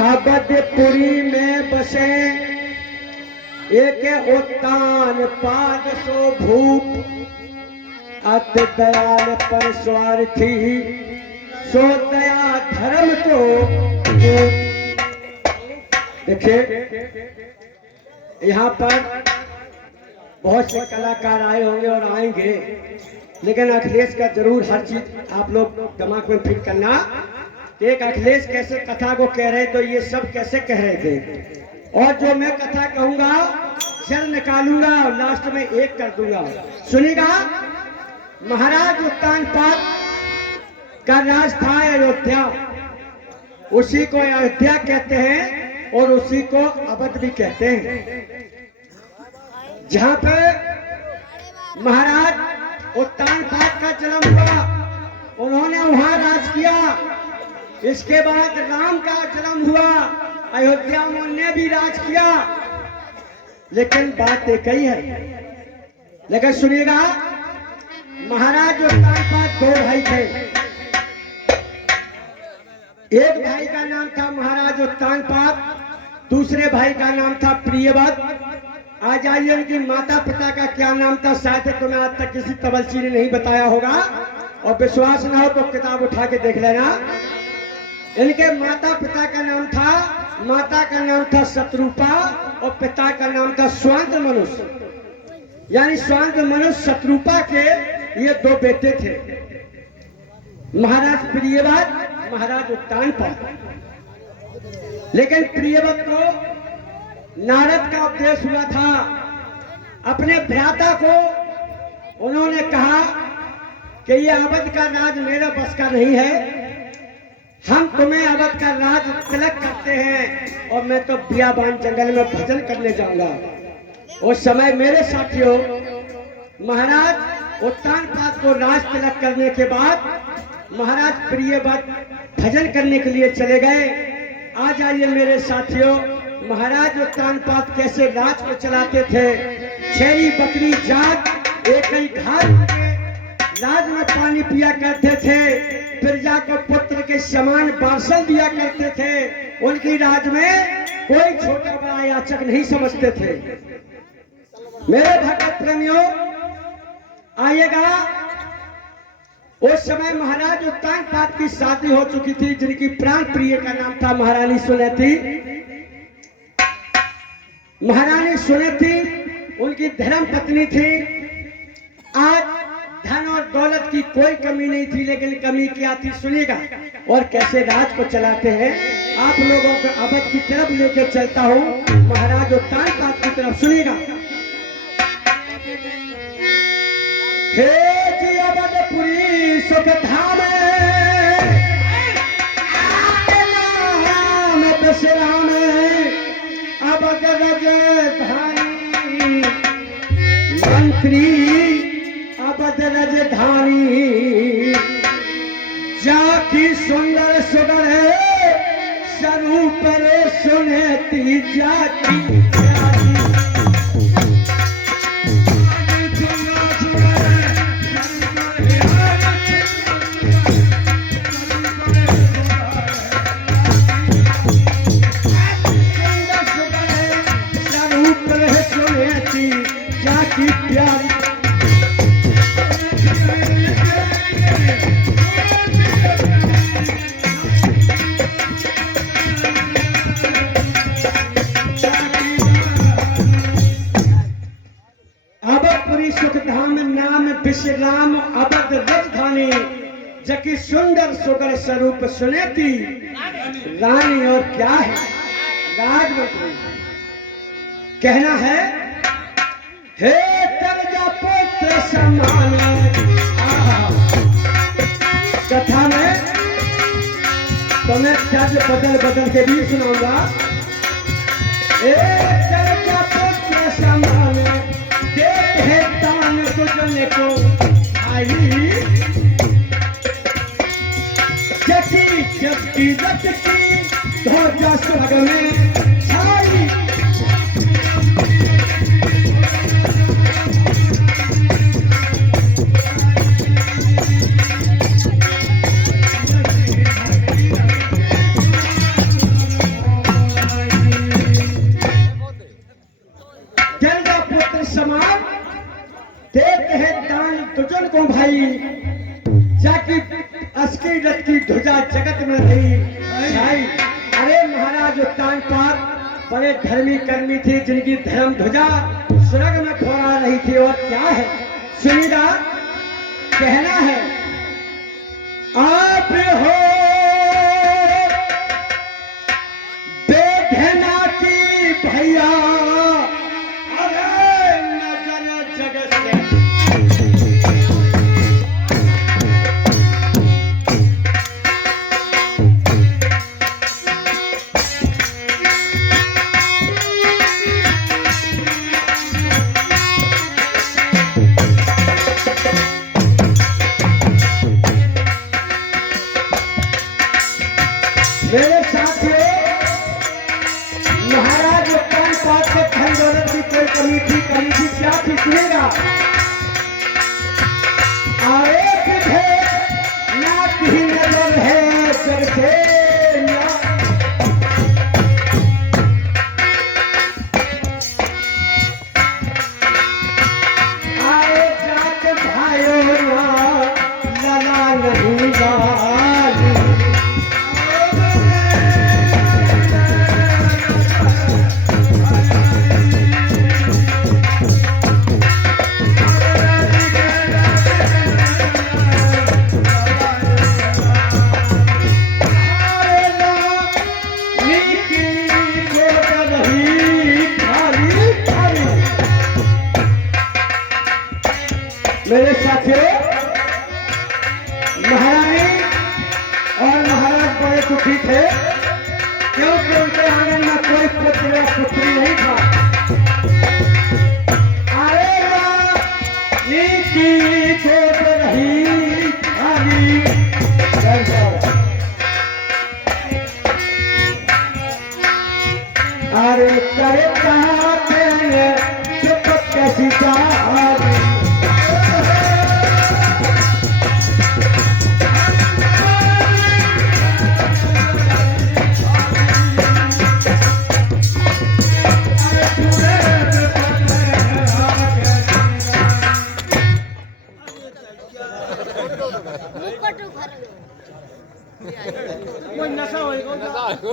आबदपुरी में बसे एक उत्तान पाद सो भूप, अति दयाल पर स्वार्थी सो दया धर्म को। देखिए, यहाँ पर बहुत से कलाकार आए होंगे और आएंगे, लेकिन अखिलेश का जरूर हर चीज आप लोग दिमाग में फिट करना। एक अखिलेश कैसे कथा को कह रहे, तो ये सब कैसे कह रहे थे। और जो मैं कथा कहूंगा जल निकालूंगा और लास्ट में एक कर दूंगा। सुनिएगा, महाराज उत्तानपाद का राज था अयोध्या, उसी को अयोध्या कहते हैं और उसी को अवध भी कहते हैं। जहां पे महाराज उत्तान पाद का जन्म हुआ, उन्होंने वहां राज किया। इसके बाद राम का जन्म हुआ, अयोध्या में उन्होंने भी राज किया। लेकिन बात एक ही है। लेकिन सुनिएगा, महाराज उत्तान पाद दो भाई थे। एक भाई का नाम था महाराज उत्तान पाद, दूसरे भाई का नाम था प्रियव्रत। आज आइए इनकी माता पिता का क्या नाम था, शायद तुम्हें आज तक किसी तवलची ने नहीं बताया होगा, और विश्वास ना हो तो किताब उठा के देख लेना। इनके माता पिता का नाम था, माता का नाम था शत्रुपा और पिता का नाम था स्वांत मनुष्य। यानी स्वांत मनुष्य शत्रुपा के ये दो बेटे थे, महाराज प्रियव्रत, महाराज उत्तान पाद। लेकिन प्रियव्रत को नारद का उपदेश हुआ था। अपने भ्राता को उन्होंने कहा कि ये अवध का राज मेरे बस का नहीं है, हम तुम्हें अवध का राज तिलक करते हैं और मैं तो बियाबान जंगल में भजन करने जाऊंगा। उस समय मेरे साथियों, महाराज उत्तान पाद को राज तिलक करने के बाद महाराज प्रियव्रत भजन करने के लिए चले गए। आ जाइए मेरे साथियों, महाराज उत्तान पाद कैसे राज को चलाते थे। छेरी बकरी जात एक ही घाट राज में पानी पिया करते थे, प्रजा को पुत्र के समान बारसल दिया करते थे। उनकी राज में कोई छोटा बड़ा याचक नहीं समझते थे। मेरे भक्त प्रेमियों, आइएगा, उस समय महाराज उत्तान पाद की शादी हो चुकी थी, जिनकी प्राण प्रिय का नाम था महारानी सुनेती। महारानी सुनेती उनकी धर्म पत्नी थी। आज धन और दौलत की कोई कमी नहीं थी, लेकिन कमी क्या थी सुनिएगा, और कैसे राज को चलाते हैं। आप लोगों को अवध की तरफ लेकर चलता हूँ, महाराज उत्तान पाद की तरफ सुनिएगा। हे जी अवधपुरी सुख धाम विश्राम, अवध राजधानी मंत्री, अवध राजधानी जाकी सुंदर सुगर स्वरूप सुनेती जाकी प्यारी। अवधपुरी सुखधाम नाम विश्राम, अवध राजधानी जकी सुंदर सुगर स्वरूप सुनेती रानी। और क्या है राजमंत्री, कहना है हे तरजा पुत्र समान। कथा में तुम्हें तज बदल बदल के भी सुनाऊंगा। हे तरजा पुत्र समान, देख है दान तुझने को आई। जकी जबकि रचकी ध्वजा स्वर्ग में छाई। समान देते हैं दान तुझन को भाई, जाकी अस्की रथ की ध्वजा जगत में रही। अरे महाराज उत्तान पाद बड़े धर्मी कर्मी थे, जिनकी धर्म ध्वजा स्वर्ग में फहरा रही थी। और क्या है सुनिएगा, कहना है आप हो बेधना की भैया, कवि जी क्या थी सुनेगा। आए थे ना की नजर है जग से आए जाके भाइयों लला नहीं गाली मेरे साथियों, महारानी और महाराज बड़े दुखी थे क्योंकि उनके आंगन में कोई पुत्र या पुत्री नहीं था। आएगा नीति गोद रही खाली। अरे करता चुप कैसी चाली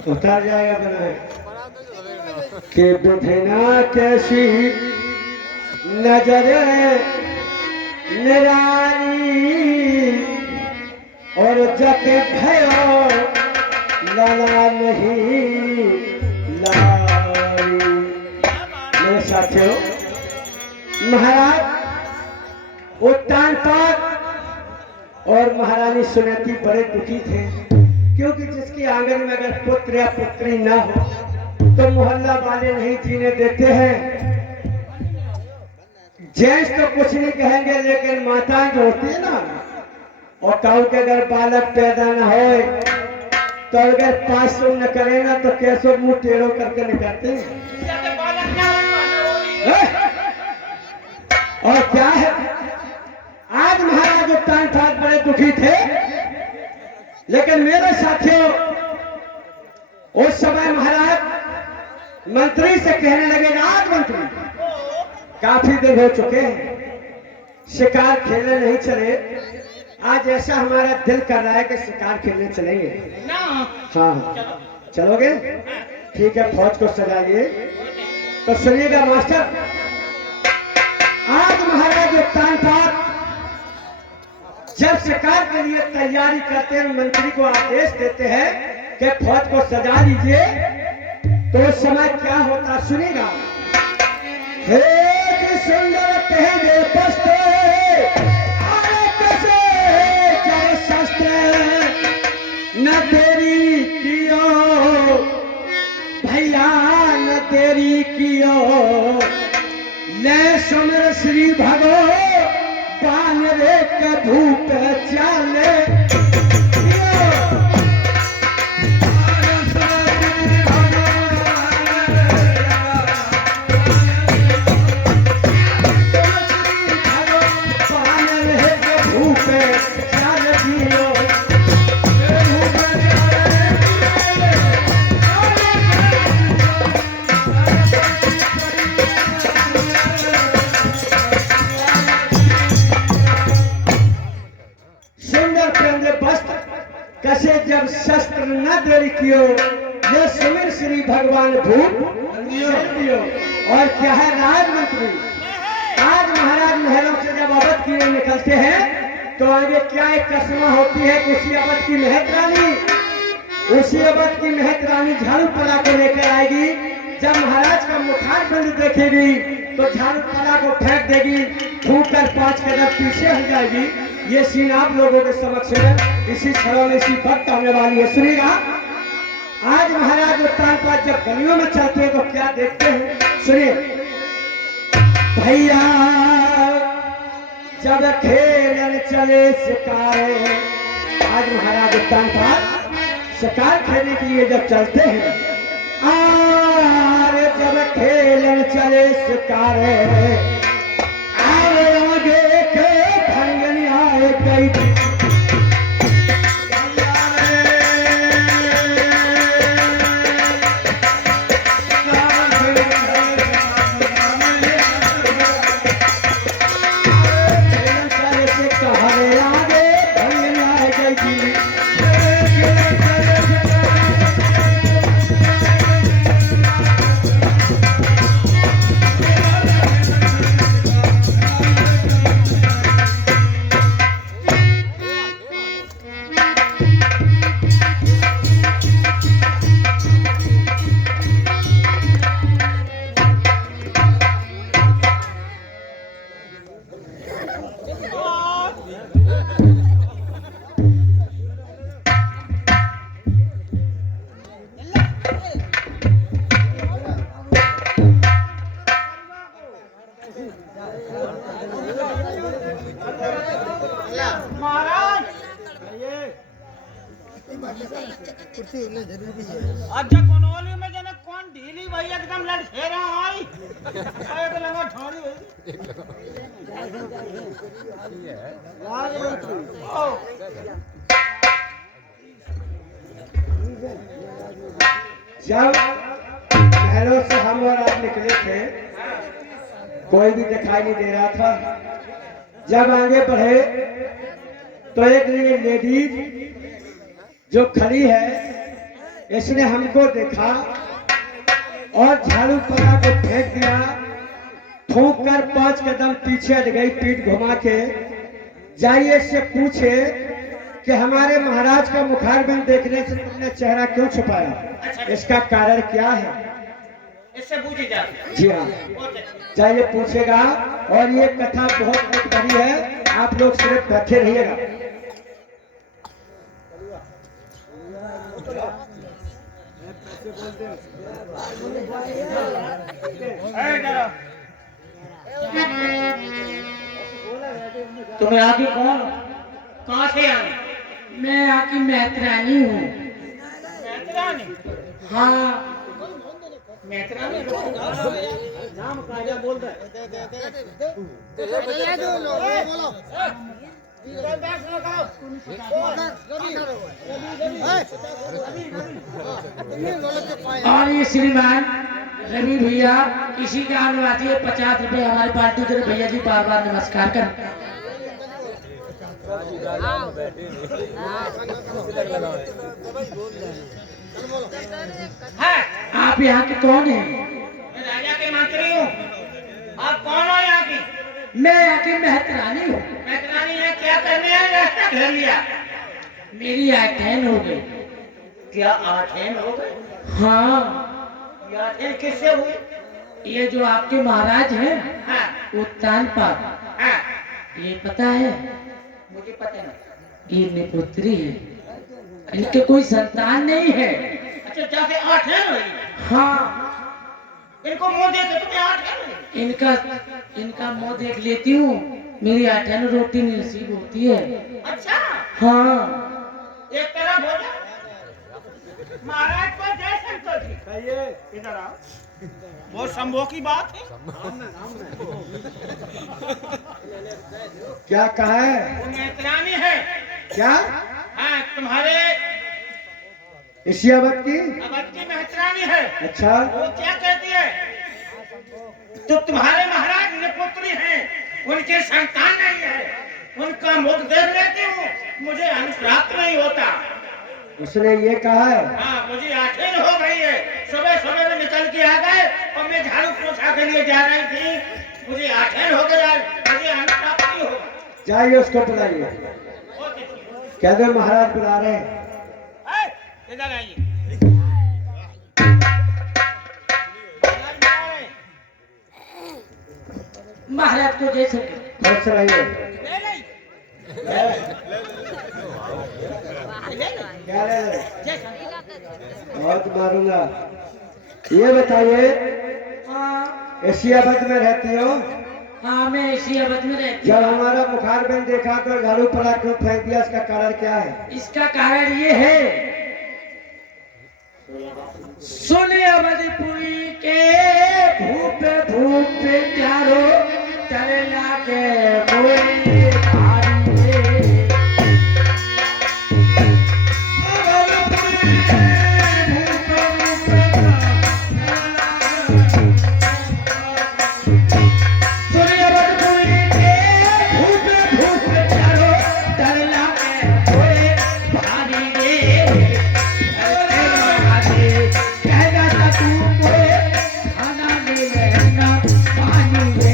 उतार जाएगा बना के बुझना कैसी नजर निरानी और जब भयो लला नहीं लाई। मेरे साथियों, महाराज उत्तानपाद और महारानी सुनीति बड़े दुखी थे क्योंकि जिसके आंगन में अगर पुत्र या पुत्री ना हो तो मोहल्ला वाले नहीं जीने देते हैं। जेंट्स तो कुछ नहीं कहेंगे लेकिन माताएं जो होती है ना, और कहूं कि अगर बालक पैदा ना हो तो अगर 500 न करे ना तो कैसो मुंह टेढ़ो करके निकलते हैं। और क्या है, आज महाराज उत्तानपाद बड़े दुखी थे लेकिन मेरे साथियों उस समय महाराज मंत्री से कहने लगे, राज मंत्री काफी दिन हो चुके हैं, शिकार खेलने नहीं चले। आज ऐसा हमारा दिल कर रहा है कि शिकार खेलने चलेंगे। हाँ चलोगे? ठीक है, फौज को सजाइए। तो सुनिएगा मास्टर, आज महाराज उत्तानपाद जब शिकार के लिए तैयारी करते हैं, मंत्री को आदेश देते हैं कि फौज को सजा लीजिए, तो उस समय क्या होता सुनिएगा। हे सुंदर पहले बस्ते कैसे जय शस्त्र न देरी कियो भैया न देरी कियो ले सुमर श्री भगवान रे भूप चाले। कैसे जब शस्त्र न देरी कियो ये सुमिर श्री भगवान भूप दियो। और क्या है राजमंत्री, आज महाराज महलों से जब अवध की ओर निकलते हैं तो आगे क्या एक कसमा होती है, उसी अवध की महत रानी झाड़ू पला को लेकर आएगी। जब महाराज का मुखार बंद देखेगी तो झाड़ू पला को फेंक देगी, फूंक कर 5 कदम पीछे हो जाएगी। ये सीन आप लोगों के समक्ष है, इसी क्षणों में इसी वक्त आने वाली है। सुनिएगा, आज महाराज उत्तानपाद जब गलियों में चलते हैं तो क्या देखते हैं, सुनिए। भैया जब खेलन चले शिकार, आज महाराज उत्तानपाद शिकार खेलने के लिए जब चलते हैं, जब खेलन चले शिकारे आवे आगे के भंगन आए गई आज कोनोली में जने कौन ढीली भाई एकदम लड़खेरा आई आए तो लगा ठोड़ी जब शहरों से हम और आप निकले थे कोई भी दिखाई नहीं दे रहा था। जब आगे बढ़े तो एक लेडीज जो खड़ी है इसने हमको देखा और झाड़ू पकड़ा को फेंक दिया, ठोक कर 5 कदम पीछे हट गई पीठ घुमा के। जाइए इससे पूछे कि हमारे महाराज का मुखारबिंद देखने से तुमने चेहरा क्यों छुपाया, इसका कारण क्या है? इससे पूछी जा। जी हाँ, जाइए पूछेगा। और ये कथा बहुत बड़ी है, आप लोग सिर्फ बैठे रहिएगा। तुम्हें आगे कौन, कहाँ से आए? मैं यहाँ की मेहतरानी हूँ। मेहतरानी? हाँ, मेहतरानी नाम काजा बोल रहा और ये श्रीमान रवि भैया, इसी का अनुवादी है। 50 रुपए हमारी पार्टी के भैया जी बार बार नमस्कार कर। है। आप यहाँ के कौन हैं? मैं राजा के मंत्री हूँ। आप कौन हो यहाँ की? मैं यहाँ की मेहतरानी हूँ। मेहतरानी है, क्या करने आए? रास्ता घेर लिया। मेरी आठैन हो गई। क्या आठैन हो गए? हाँ, ये आठैन किससे हुई? ये जो आपके महाराज हैं हाँ, उत्तान पर, हाँ, ये पता है? मुझे पता नहीं। ये निपुत्री है, इनके कोई संतान नहीं है। अच्छा, जैसे आठैन हुई। हाँ, इनको मुंह देखे तुम्हें आठैन हुई? इनका मुंह देख लेती हूँ, मेरी आठैन रोटी नसीब होती है। अच्छा, हाँ, एक तरफ हो जा। महाराज को जय शंकर जी। इधर आओ, बहुत संभव की बात है। क्या कहा है? वो मेहतरानी है। क्या? हाँ, तुम्हारे इसी अवध की? अवध की मेहतरानी है। अच्छा, वो क्या कहती है? तो तुम्हारे महाराज निपुत्री हैं, उनके संतान नहीं है, उनका मुख देख लेती हूँ, मुझे अन्न प्राप्त नहीं होता। उसने ये कहा है? हाँ, मुझे आठैन हो गई है। सुबह सुबह में निकल के आ गए और मैं झाड़ू पोछा के लिए जा रही थी, मुझे आठैन हो गया, मुझे अन्न प्राप्त नहीं होगा। जाइए उसको बुलाइए। कह दो महाराज बुला रहे हैं। इधर आइए। महाराज को जय शंकर। खुश रहिए। ले ले। क्या ले रहे? जय शंकर। बहुत मारूंगा। ये बताइए, हाँ, एशियाबाद में रहती हो? हाँ, मैं इसी अवध में रहती जब हूँ। हमारा मुखारबिंद देखा तो झाड़ू पड़ा क्यों फेंक दिया, इसका कारण क्या है? इसका कारण ये है, सुने अवधपुरी के भूप भूप प्यारो चले लागे मोरे भारी रे। सुने अवधपुरी के भूप भूप प्यारो चले लागे मोरे भारी रे। कहना था तू मोरे खाना ले लेना पानी रे।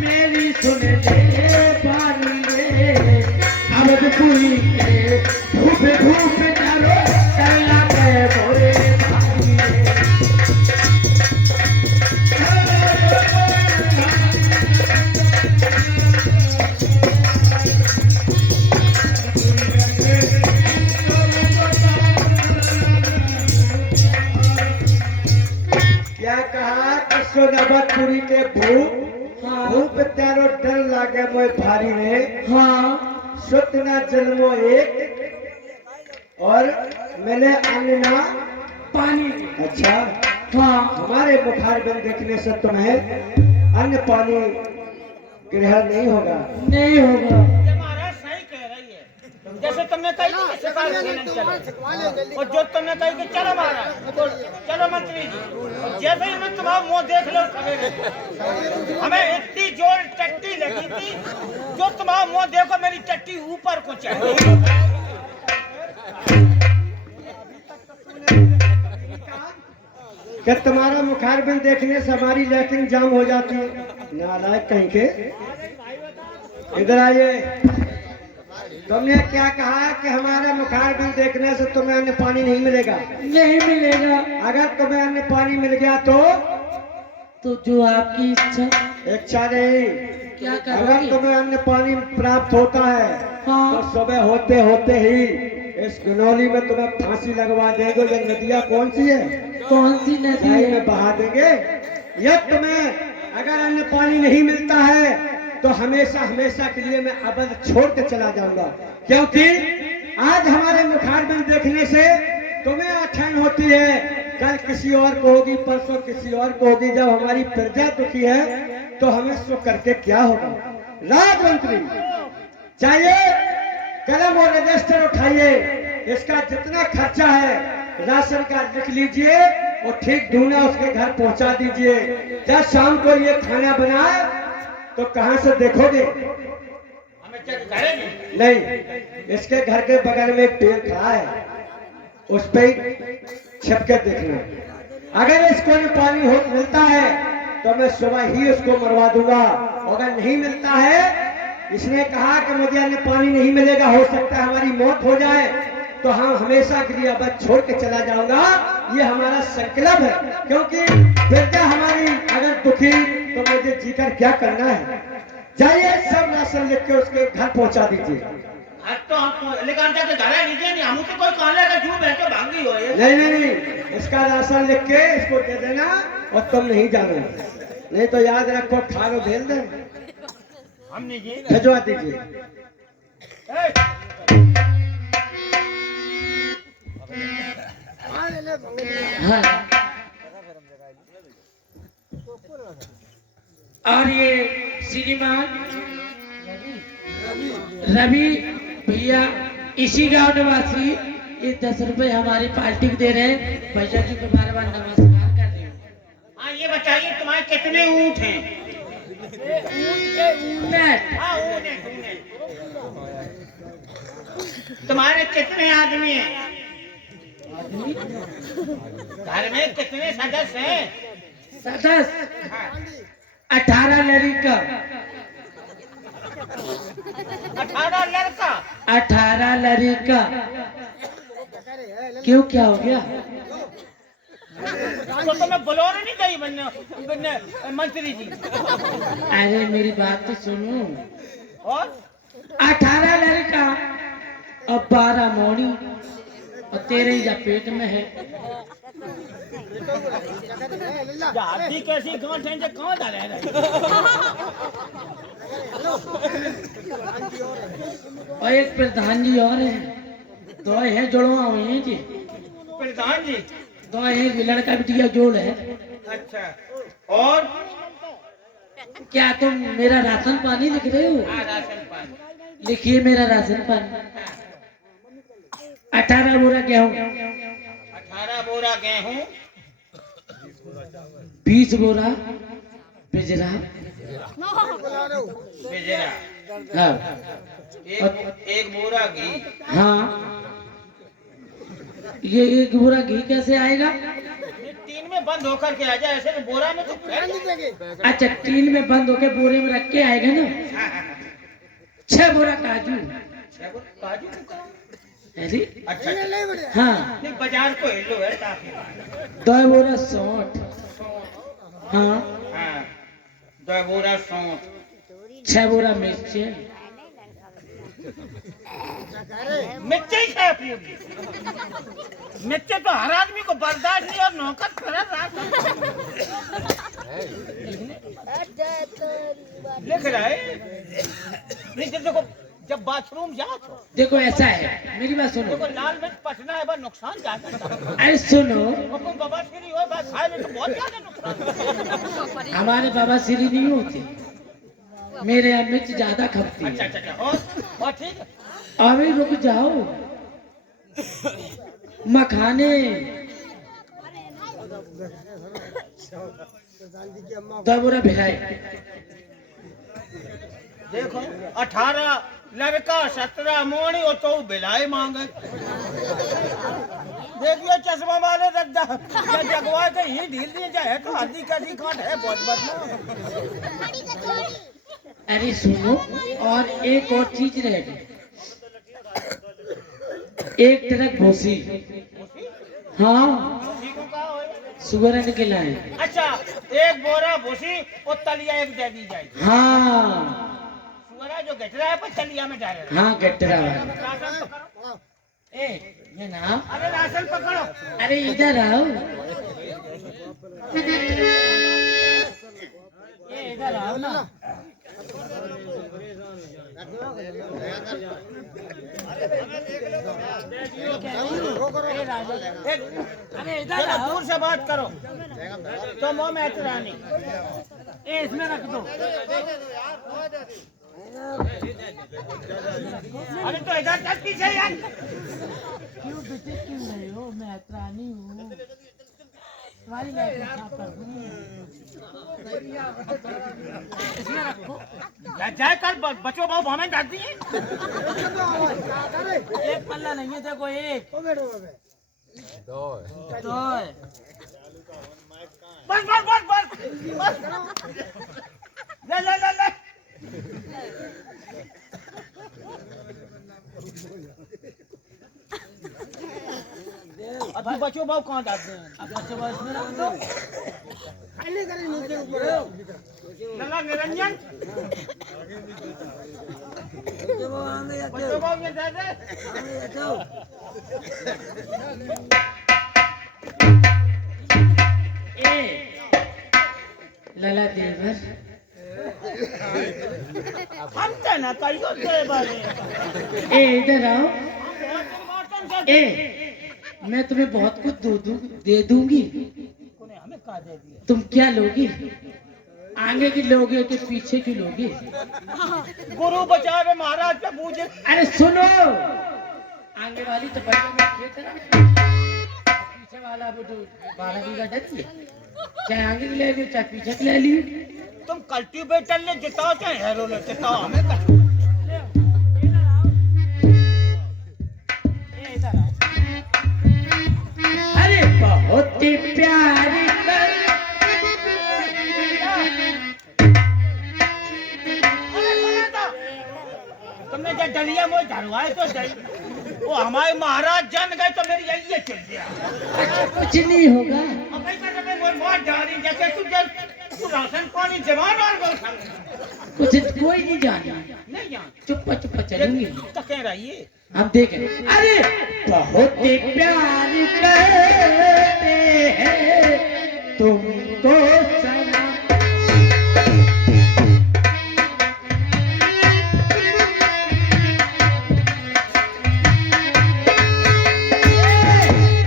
मेरी सुन ले पानी रे। अवधपुरी के धूप धूप चलो चला के मोरे भारी रे। क्या कहा कि सोनावतपुरी के भूप भूप त्यारो डर लागे मोय भारी रे। हाँ शुद्ध ना जन्मो एक और मैंने अन्ना पानी। अच्छा हाँ हमारे बुखार बन देखने से तुम्हें अन्न पानी ग्रहण नहीं होगा। नहीं होगा। ये महाराज सही कह रही है। जैसे तुमने कही कि शिकार खेलने चलो, और जो तुमने कही कि चलो महाराज, चलो मंत्री जी, और जैसे ही मैं तुम्हारा मुंह देख लो सवेरे, हमें इतनी जोर टट्टी लगी थी, जो तुम्हारा मुंह देखो मेरी टट्टी ऊपर को चढ़ी। कि तुम्हारा मुखार बिन देखने से हमारी लैट्रिन जाम हो जाती है। नालायक कहीं के, इधर आइए। तुमने क्या कहा कि हमारा मुखार बिन देखने से तुम्हें अन्न पानी नहीं मिलेगा। नहीं मिलेगा। अगर तुम्हें अन्न पानी मिल गया तो जो आपकी इच्छा। इच्छा नहीं, क्या अगर करोगे? तुम्हें अन्न पानी प्राप्त होता है हाँ। तो सुबह होते होते ही इस गनौली में तुम्हें फांसी लगवा देंगे। ये नदियाँ कौन सी है? कौन सी नदी नदी है? में बहा देंगे। यह तुम्हें अगर अन्न पानी नहीं मिलता है तो हमेशा हमेशा के लिए मैं अवध छोड़ के चला जाऊंगा, क्योंकि आज हमारे मुखारबिंद देखने से तुम्हें अठन होती है, कल किसी और को होगी, परसों किसी और को होगी। जब हमारी प्रजा दुखी है तो हमें सो करके क्या होगा? राज मंत्री चाहिए, कलम और रजिस्टर उठाइए, इसका जितना खर्चा है राशन कार्ड लिख लीजिए और ठीक ढूंढना उसके घर पहुंचा दीजिए। जब शाम को ये खाना बनाए तो कहां से देखोगे? हमें चेक करेंगे। नहीं, इसके घर के बगल में एक पेड़ खड़ा है, उस पे छिप के देखना। अगर इसको में पानी हो मिलता है तो मैं सुबह ही उसको मरवा दूंगा। अगर नहीं मिलता है, इसने कहा कि मुझे अन्य पानी नहीं मिलेगा, हो सकता है हमारी मौत हो जाए, तो हम हमेशा के लिए अवध छोड़ के चला जाऊंगा। ये हमारा संकल्प है, क्योंकि प्रजा हमारी अगर दुखी तो मुझे जीकर क्या करना है? जाइए सब राशन लिख के उसके घर पहुंचा दीजिए। आज तो हम लेकिन जाके घर है नीचे नहीं, हम तो कोई काले का जू बैठो भागी हो ये। नहीं नहीं नहीं, इसका राशन लिख के इसको दे देना और तुम नहीं जाना, नहीं तो याद रखो खानो भेज दे, हम नहीं जी भिजवा दीजिए। हाँ। और ये श्रीमान रवि भैया इसी गांव निवासी ये 10 रुपए हमारी पार्टी को दे रहे हैं। भैया जी को बार बार नमस्कार कर रहे हैं। हाँ ये बताइए तुम्हारे कितने ऊँट हैं? हाँ ऊँट हैं। तुम्हारे कितने आदमी हैं? घर में कितने सदस्य हैं? सदस्य 18 लड़का। 18 लड़का। 18 लड़का। क्यों, क्या हो गया? तो तुम्हें बोलोरे नहीं गई बनने मंत्री जी? अरे मेरी बात तो सुनो। और 18 लड़का और 12 मोनी। और तेरे ही जा पेट में है। आदमी कैसी गांठ है जो कहाँ डाले रहे और एक प्रधान जी और है, दो है जोड़वा हुए हैं जी, प्रधान जी। दो है विलन का बिटिया जोड़ है। अच्छा, और क्या तुम मेरा राशन पानी लिख रहे हो? राशन पानी लिखिए मेरा राशन पानी। 18 बोरा गेहूँ, 18 बोरा गेहूं, 20 बोरा बिजरा, बिजरा, हाँ एक बोरा घी। हाँ। ये 1 बोरा घी कैसे आएगा? ये 3 में बंद होकर के आ जाए, ऐसे में बोरा में तो अच्छा, टीन में बंद होके बोरे में रख के आएगा ना। 6 बोरा काजू। काजू को कहाँ? अरे अच्छा, हाँ। नहीं बाजार को हिलो है काफी। 2 बोरा सौंठ, हाँ। हाँ, 2 बोरा सौंठ, 6 बोरा मिर्ची, मिर्ची ही है पूरी। मिर्ची तो हर आदमी को बर्दाश्त नहीं और नौकर कर लिख रहा है। नहीं जब देखो, जब बाथरूम जाओ तो देखो ऐसा है, मेरी बात सुनो। देखो लाल मिर्च पटना है, बस नुकसान ज्यादा। अरे सुनो, कोई बाबा श्री हो बस खाए में तो बहुत ज्यादा नुकसान। हमारे बाबा श्री नहीं होते, मेरे यहाँ मिर्च ज्यादा खपती अच्छा है। अच्छा अच्छा, और ठीक है। अभी रुक जाओ, मखाने 2 बोरा भिलाई। देखो 18 लड़का 17 मोड़ी और तो बिलाई मांगे। देखिए चश्मा वाले रद्दा या जगवा के ही ढील दिए जाए तो हल्दी का दी काट है बहुत बढ़िया। अरे सुनो, और एक और चीज रह गई, 1 ट्रक भूसी, हाँ, ठीक हो कहा हो? सुगरन के लाए। अच्छा, 1 बोरा भूसी और तलिया 1 दे दी जाएगी। हाँ सुअरा जो गठरा है पर तलिया में डाले। हाँ, गट्टरा वाला। राशन पकड़ो। ए ये ना, अरे राशन पकड़ो। अरे इधर आओ, ये इधर आओ ना। अरे इधर दूर से बात करो तो मुंह में एतरानी। ये इसमें रख दो। अरे तो इधर तक पीछे यार। क्यों बेटे क्यों रहे हो? मैं अतरानी हूँ, तुम्हारी लाइफ साफ कर दूँ। इसमें रखो। जाए कर बच्चों बहु हमें डाल दिए। एक पल्ला नहीं है, देखो एक दो बस बस बस बस बस। ले ले ले ले। अब बच्चों बहु कहाँ डालते हैं? अब बच्चों को इसमें रख दो। लला निरंजन बच्चों बहु ये दे दे। लला देवर, हम तो ना कहियो दे बारे। ए इधर आओ। ए मैं तुम्हें बहुत कुछ दे दूंगी, हमें कहा दे दिया। तुम क्या लोगी? आगे की लोगे कि पीछे की लोगी? गुरु बचावे महाराज पे पूजे। अरे सुनो, आगे वाली तो बड़ा में खेत है, पीछे वाला वो जो 12 बीघा डर, चाहे आगे की ले लियो चाहे पीछे की ले लियो। तुम कल्टीवेटर ले जिताओ चाहे हैरो ले जिताओ, हमें कर। अरे बहुत ही प्यारी तुमने जब डलिया मोह धरवाए तो वो हमारे महाराज जन गए तो मेरी यही चल गया। कुछ नहीं होगा। अब भाई मैं मोह डाली जैसे तू जल तो राशन पानी जवान और गौशाला कुछ कोई नहीं जाना, नहीं जान चुप्पा चुप्पा चलूंगी। तो कह रही है हम देखें, अरे बहुत ही प्यार करते हैं तुमको सनम।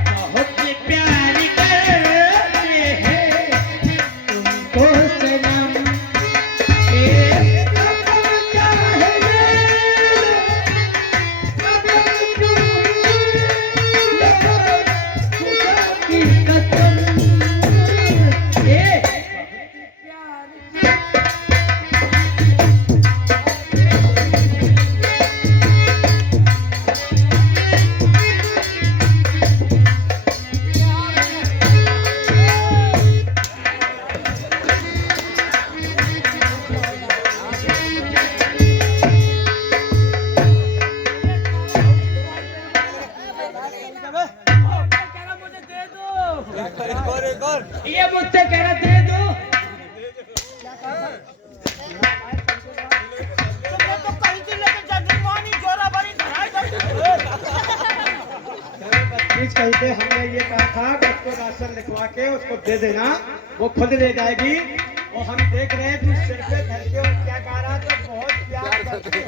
बहुत ही प्यार करते हैं तुमको सनम। ये मुझसे कह रहा दे दो। तुमने तो कहीं से लेकर जगनमानी जोरा भरी धराई बदतमीज कहीं पे हमने ये कहा था कि उसको राशन लिखवा के उसको दे देना, वो खुद ले जाएगी। और हम देख रहे हैं तू सिर पे धर के और क्या गा रहा था, बहुत प्यार करते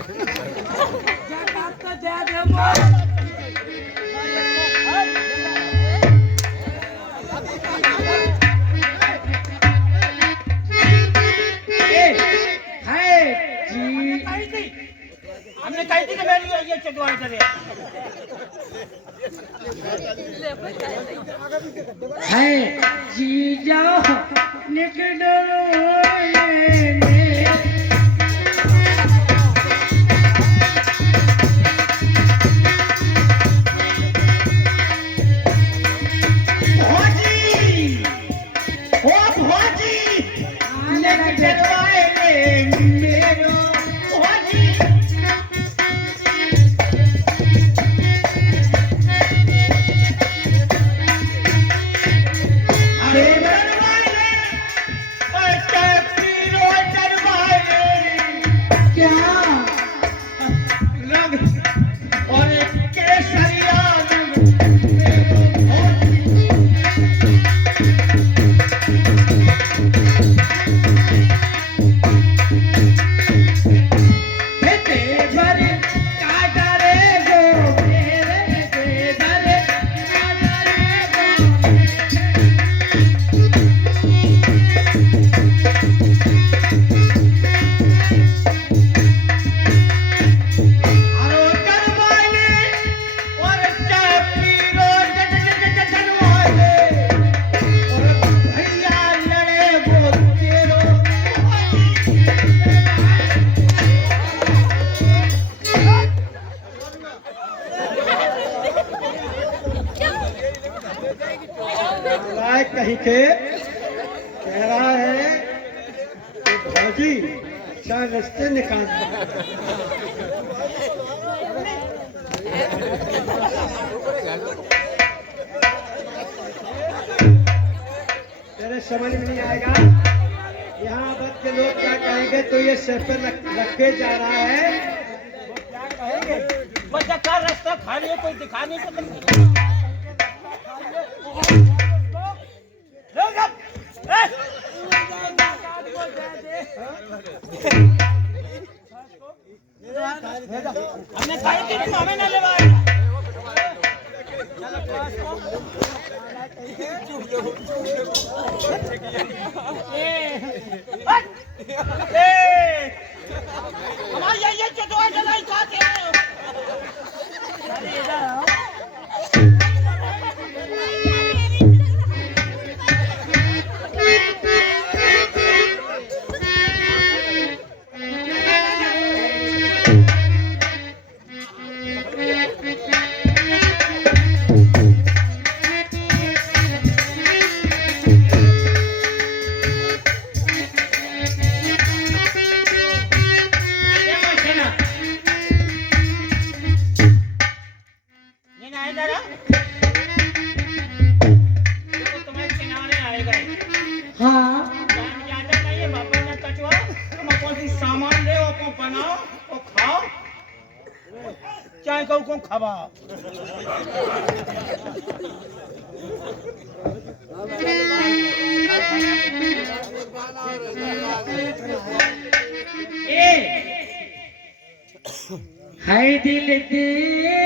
हमने कही थी कि मेरी ये चटवाई करे है जीजा निकलो लेने। कहीं के कह रहा है कि भौजी अच्छा रिश्ते निकाल। तेरे समझ में नहीं आएगा, यहाँ बद के लोग क्या कहेंगे, तो ये सिर पे रख के जा रहा है, वो क्या कहेंगे? बच्चा का रास्ता खा लिया, कोई दिखा नहीं सकता। हमने कही थी तुम हमें न लेवाएगा। हमारी ये चटोरा चलाई खाते हैं। बनाओ और खाओ, चाहे कहूँ को खवाओ। है दिल दे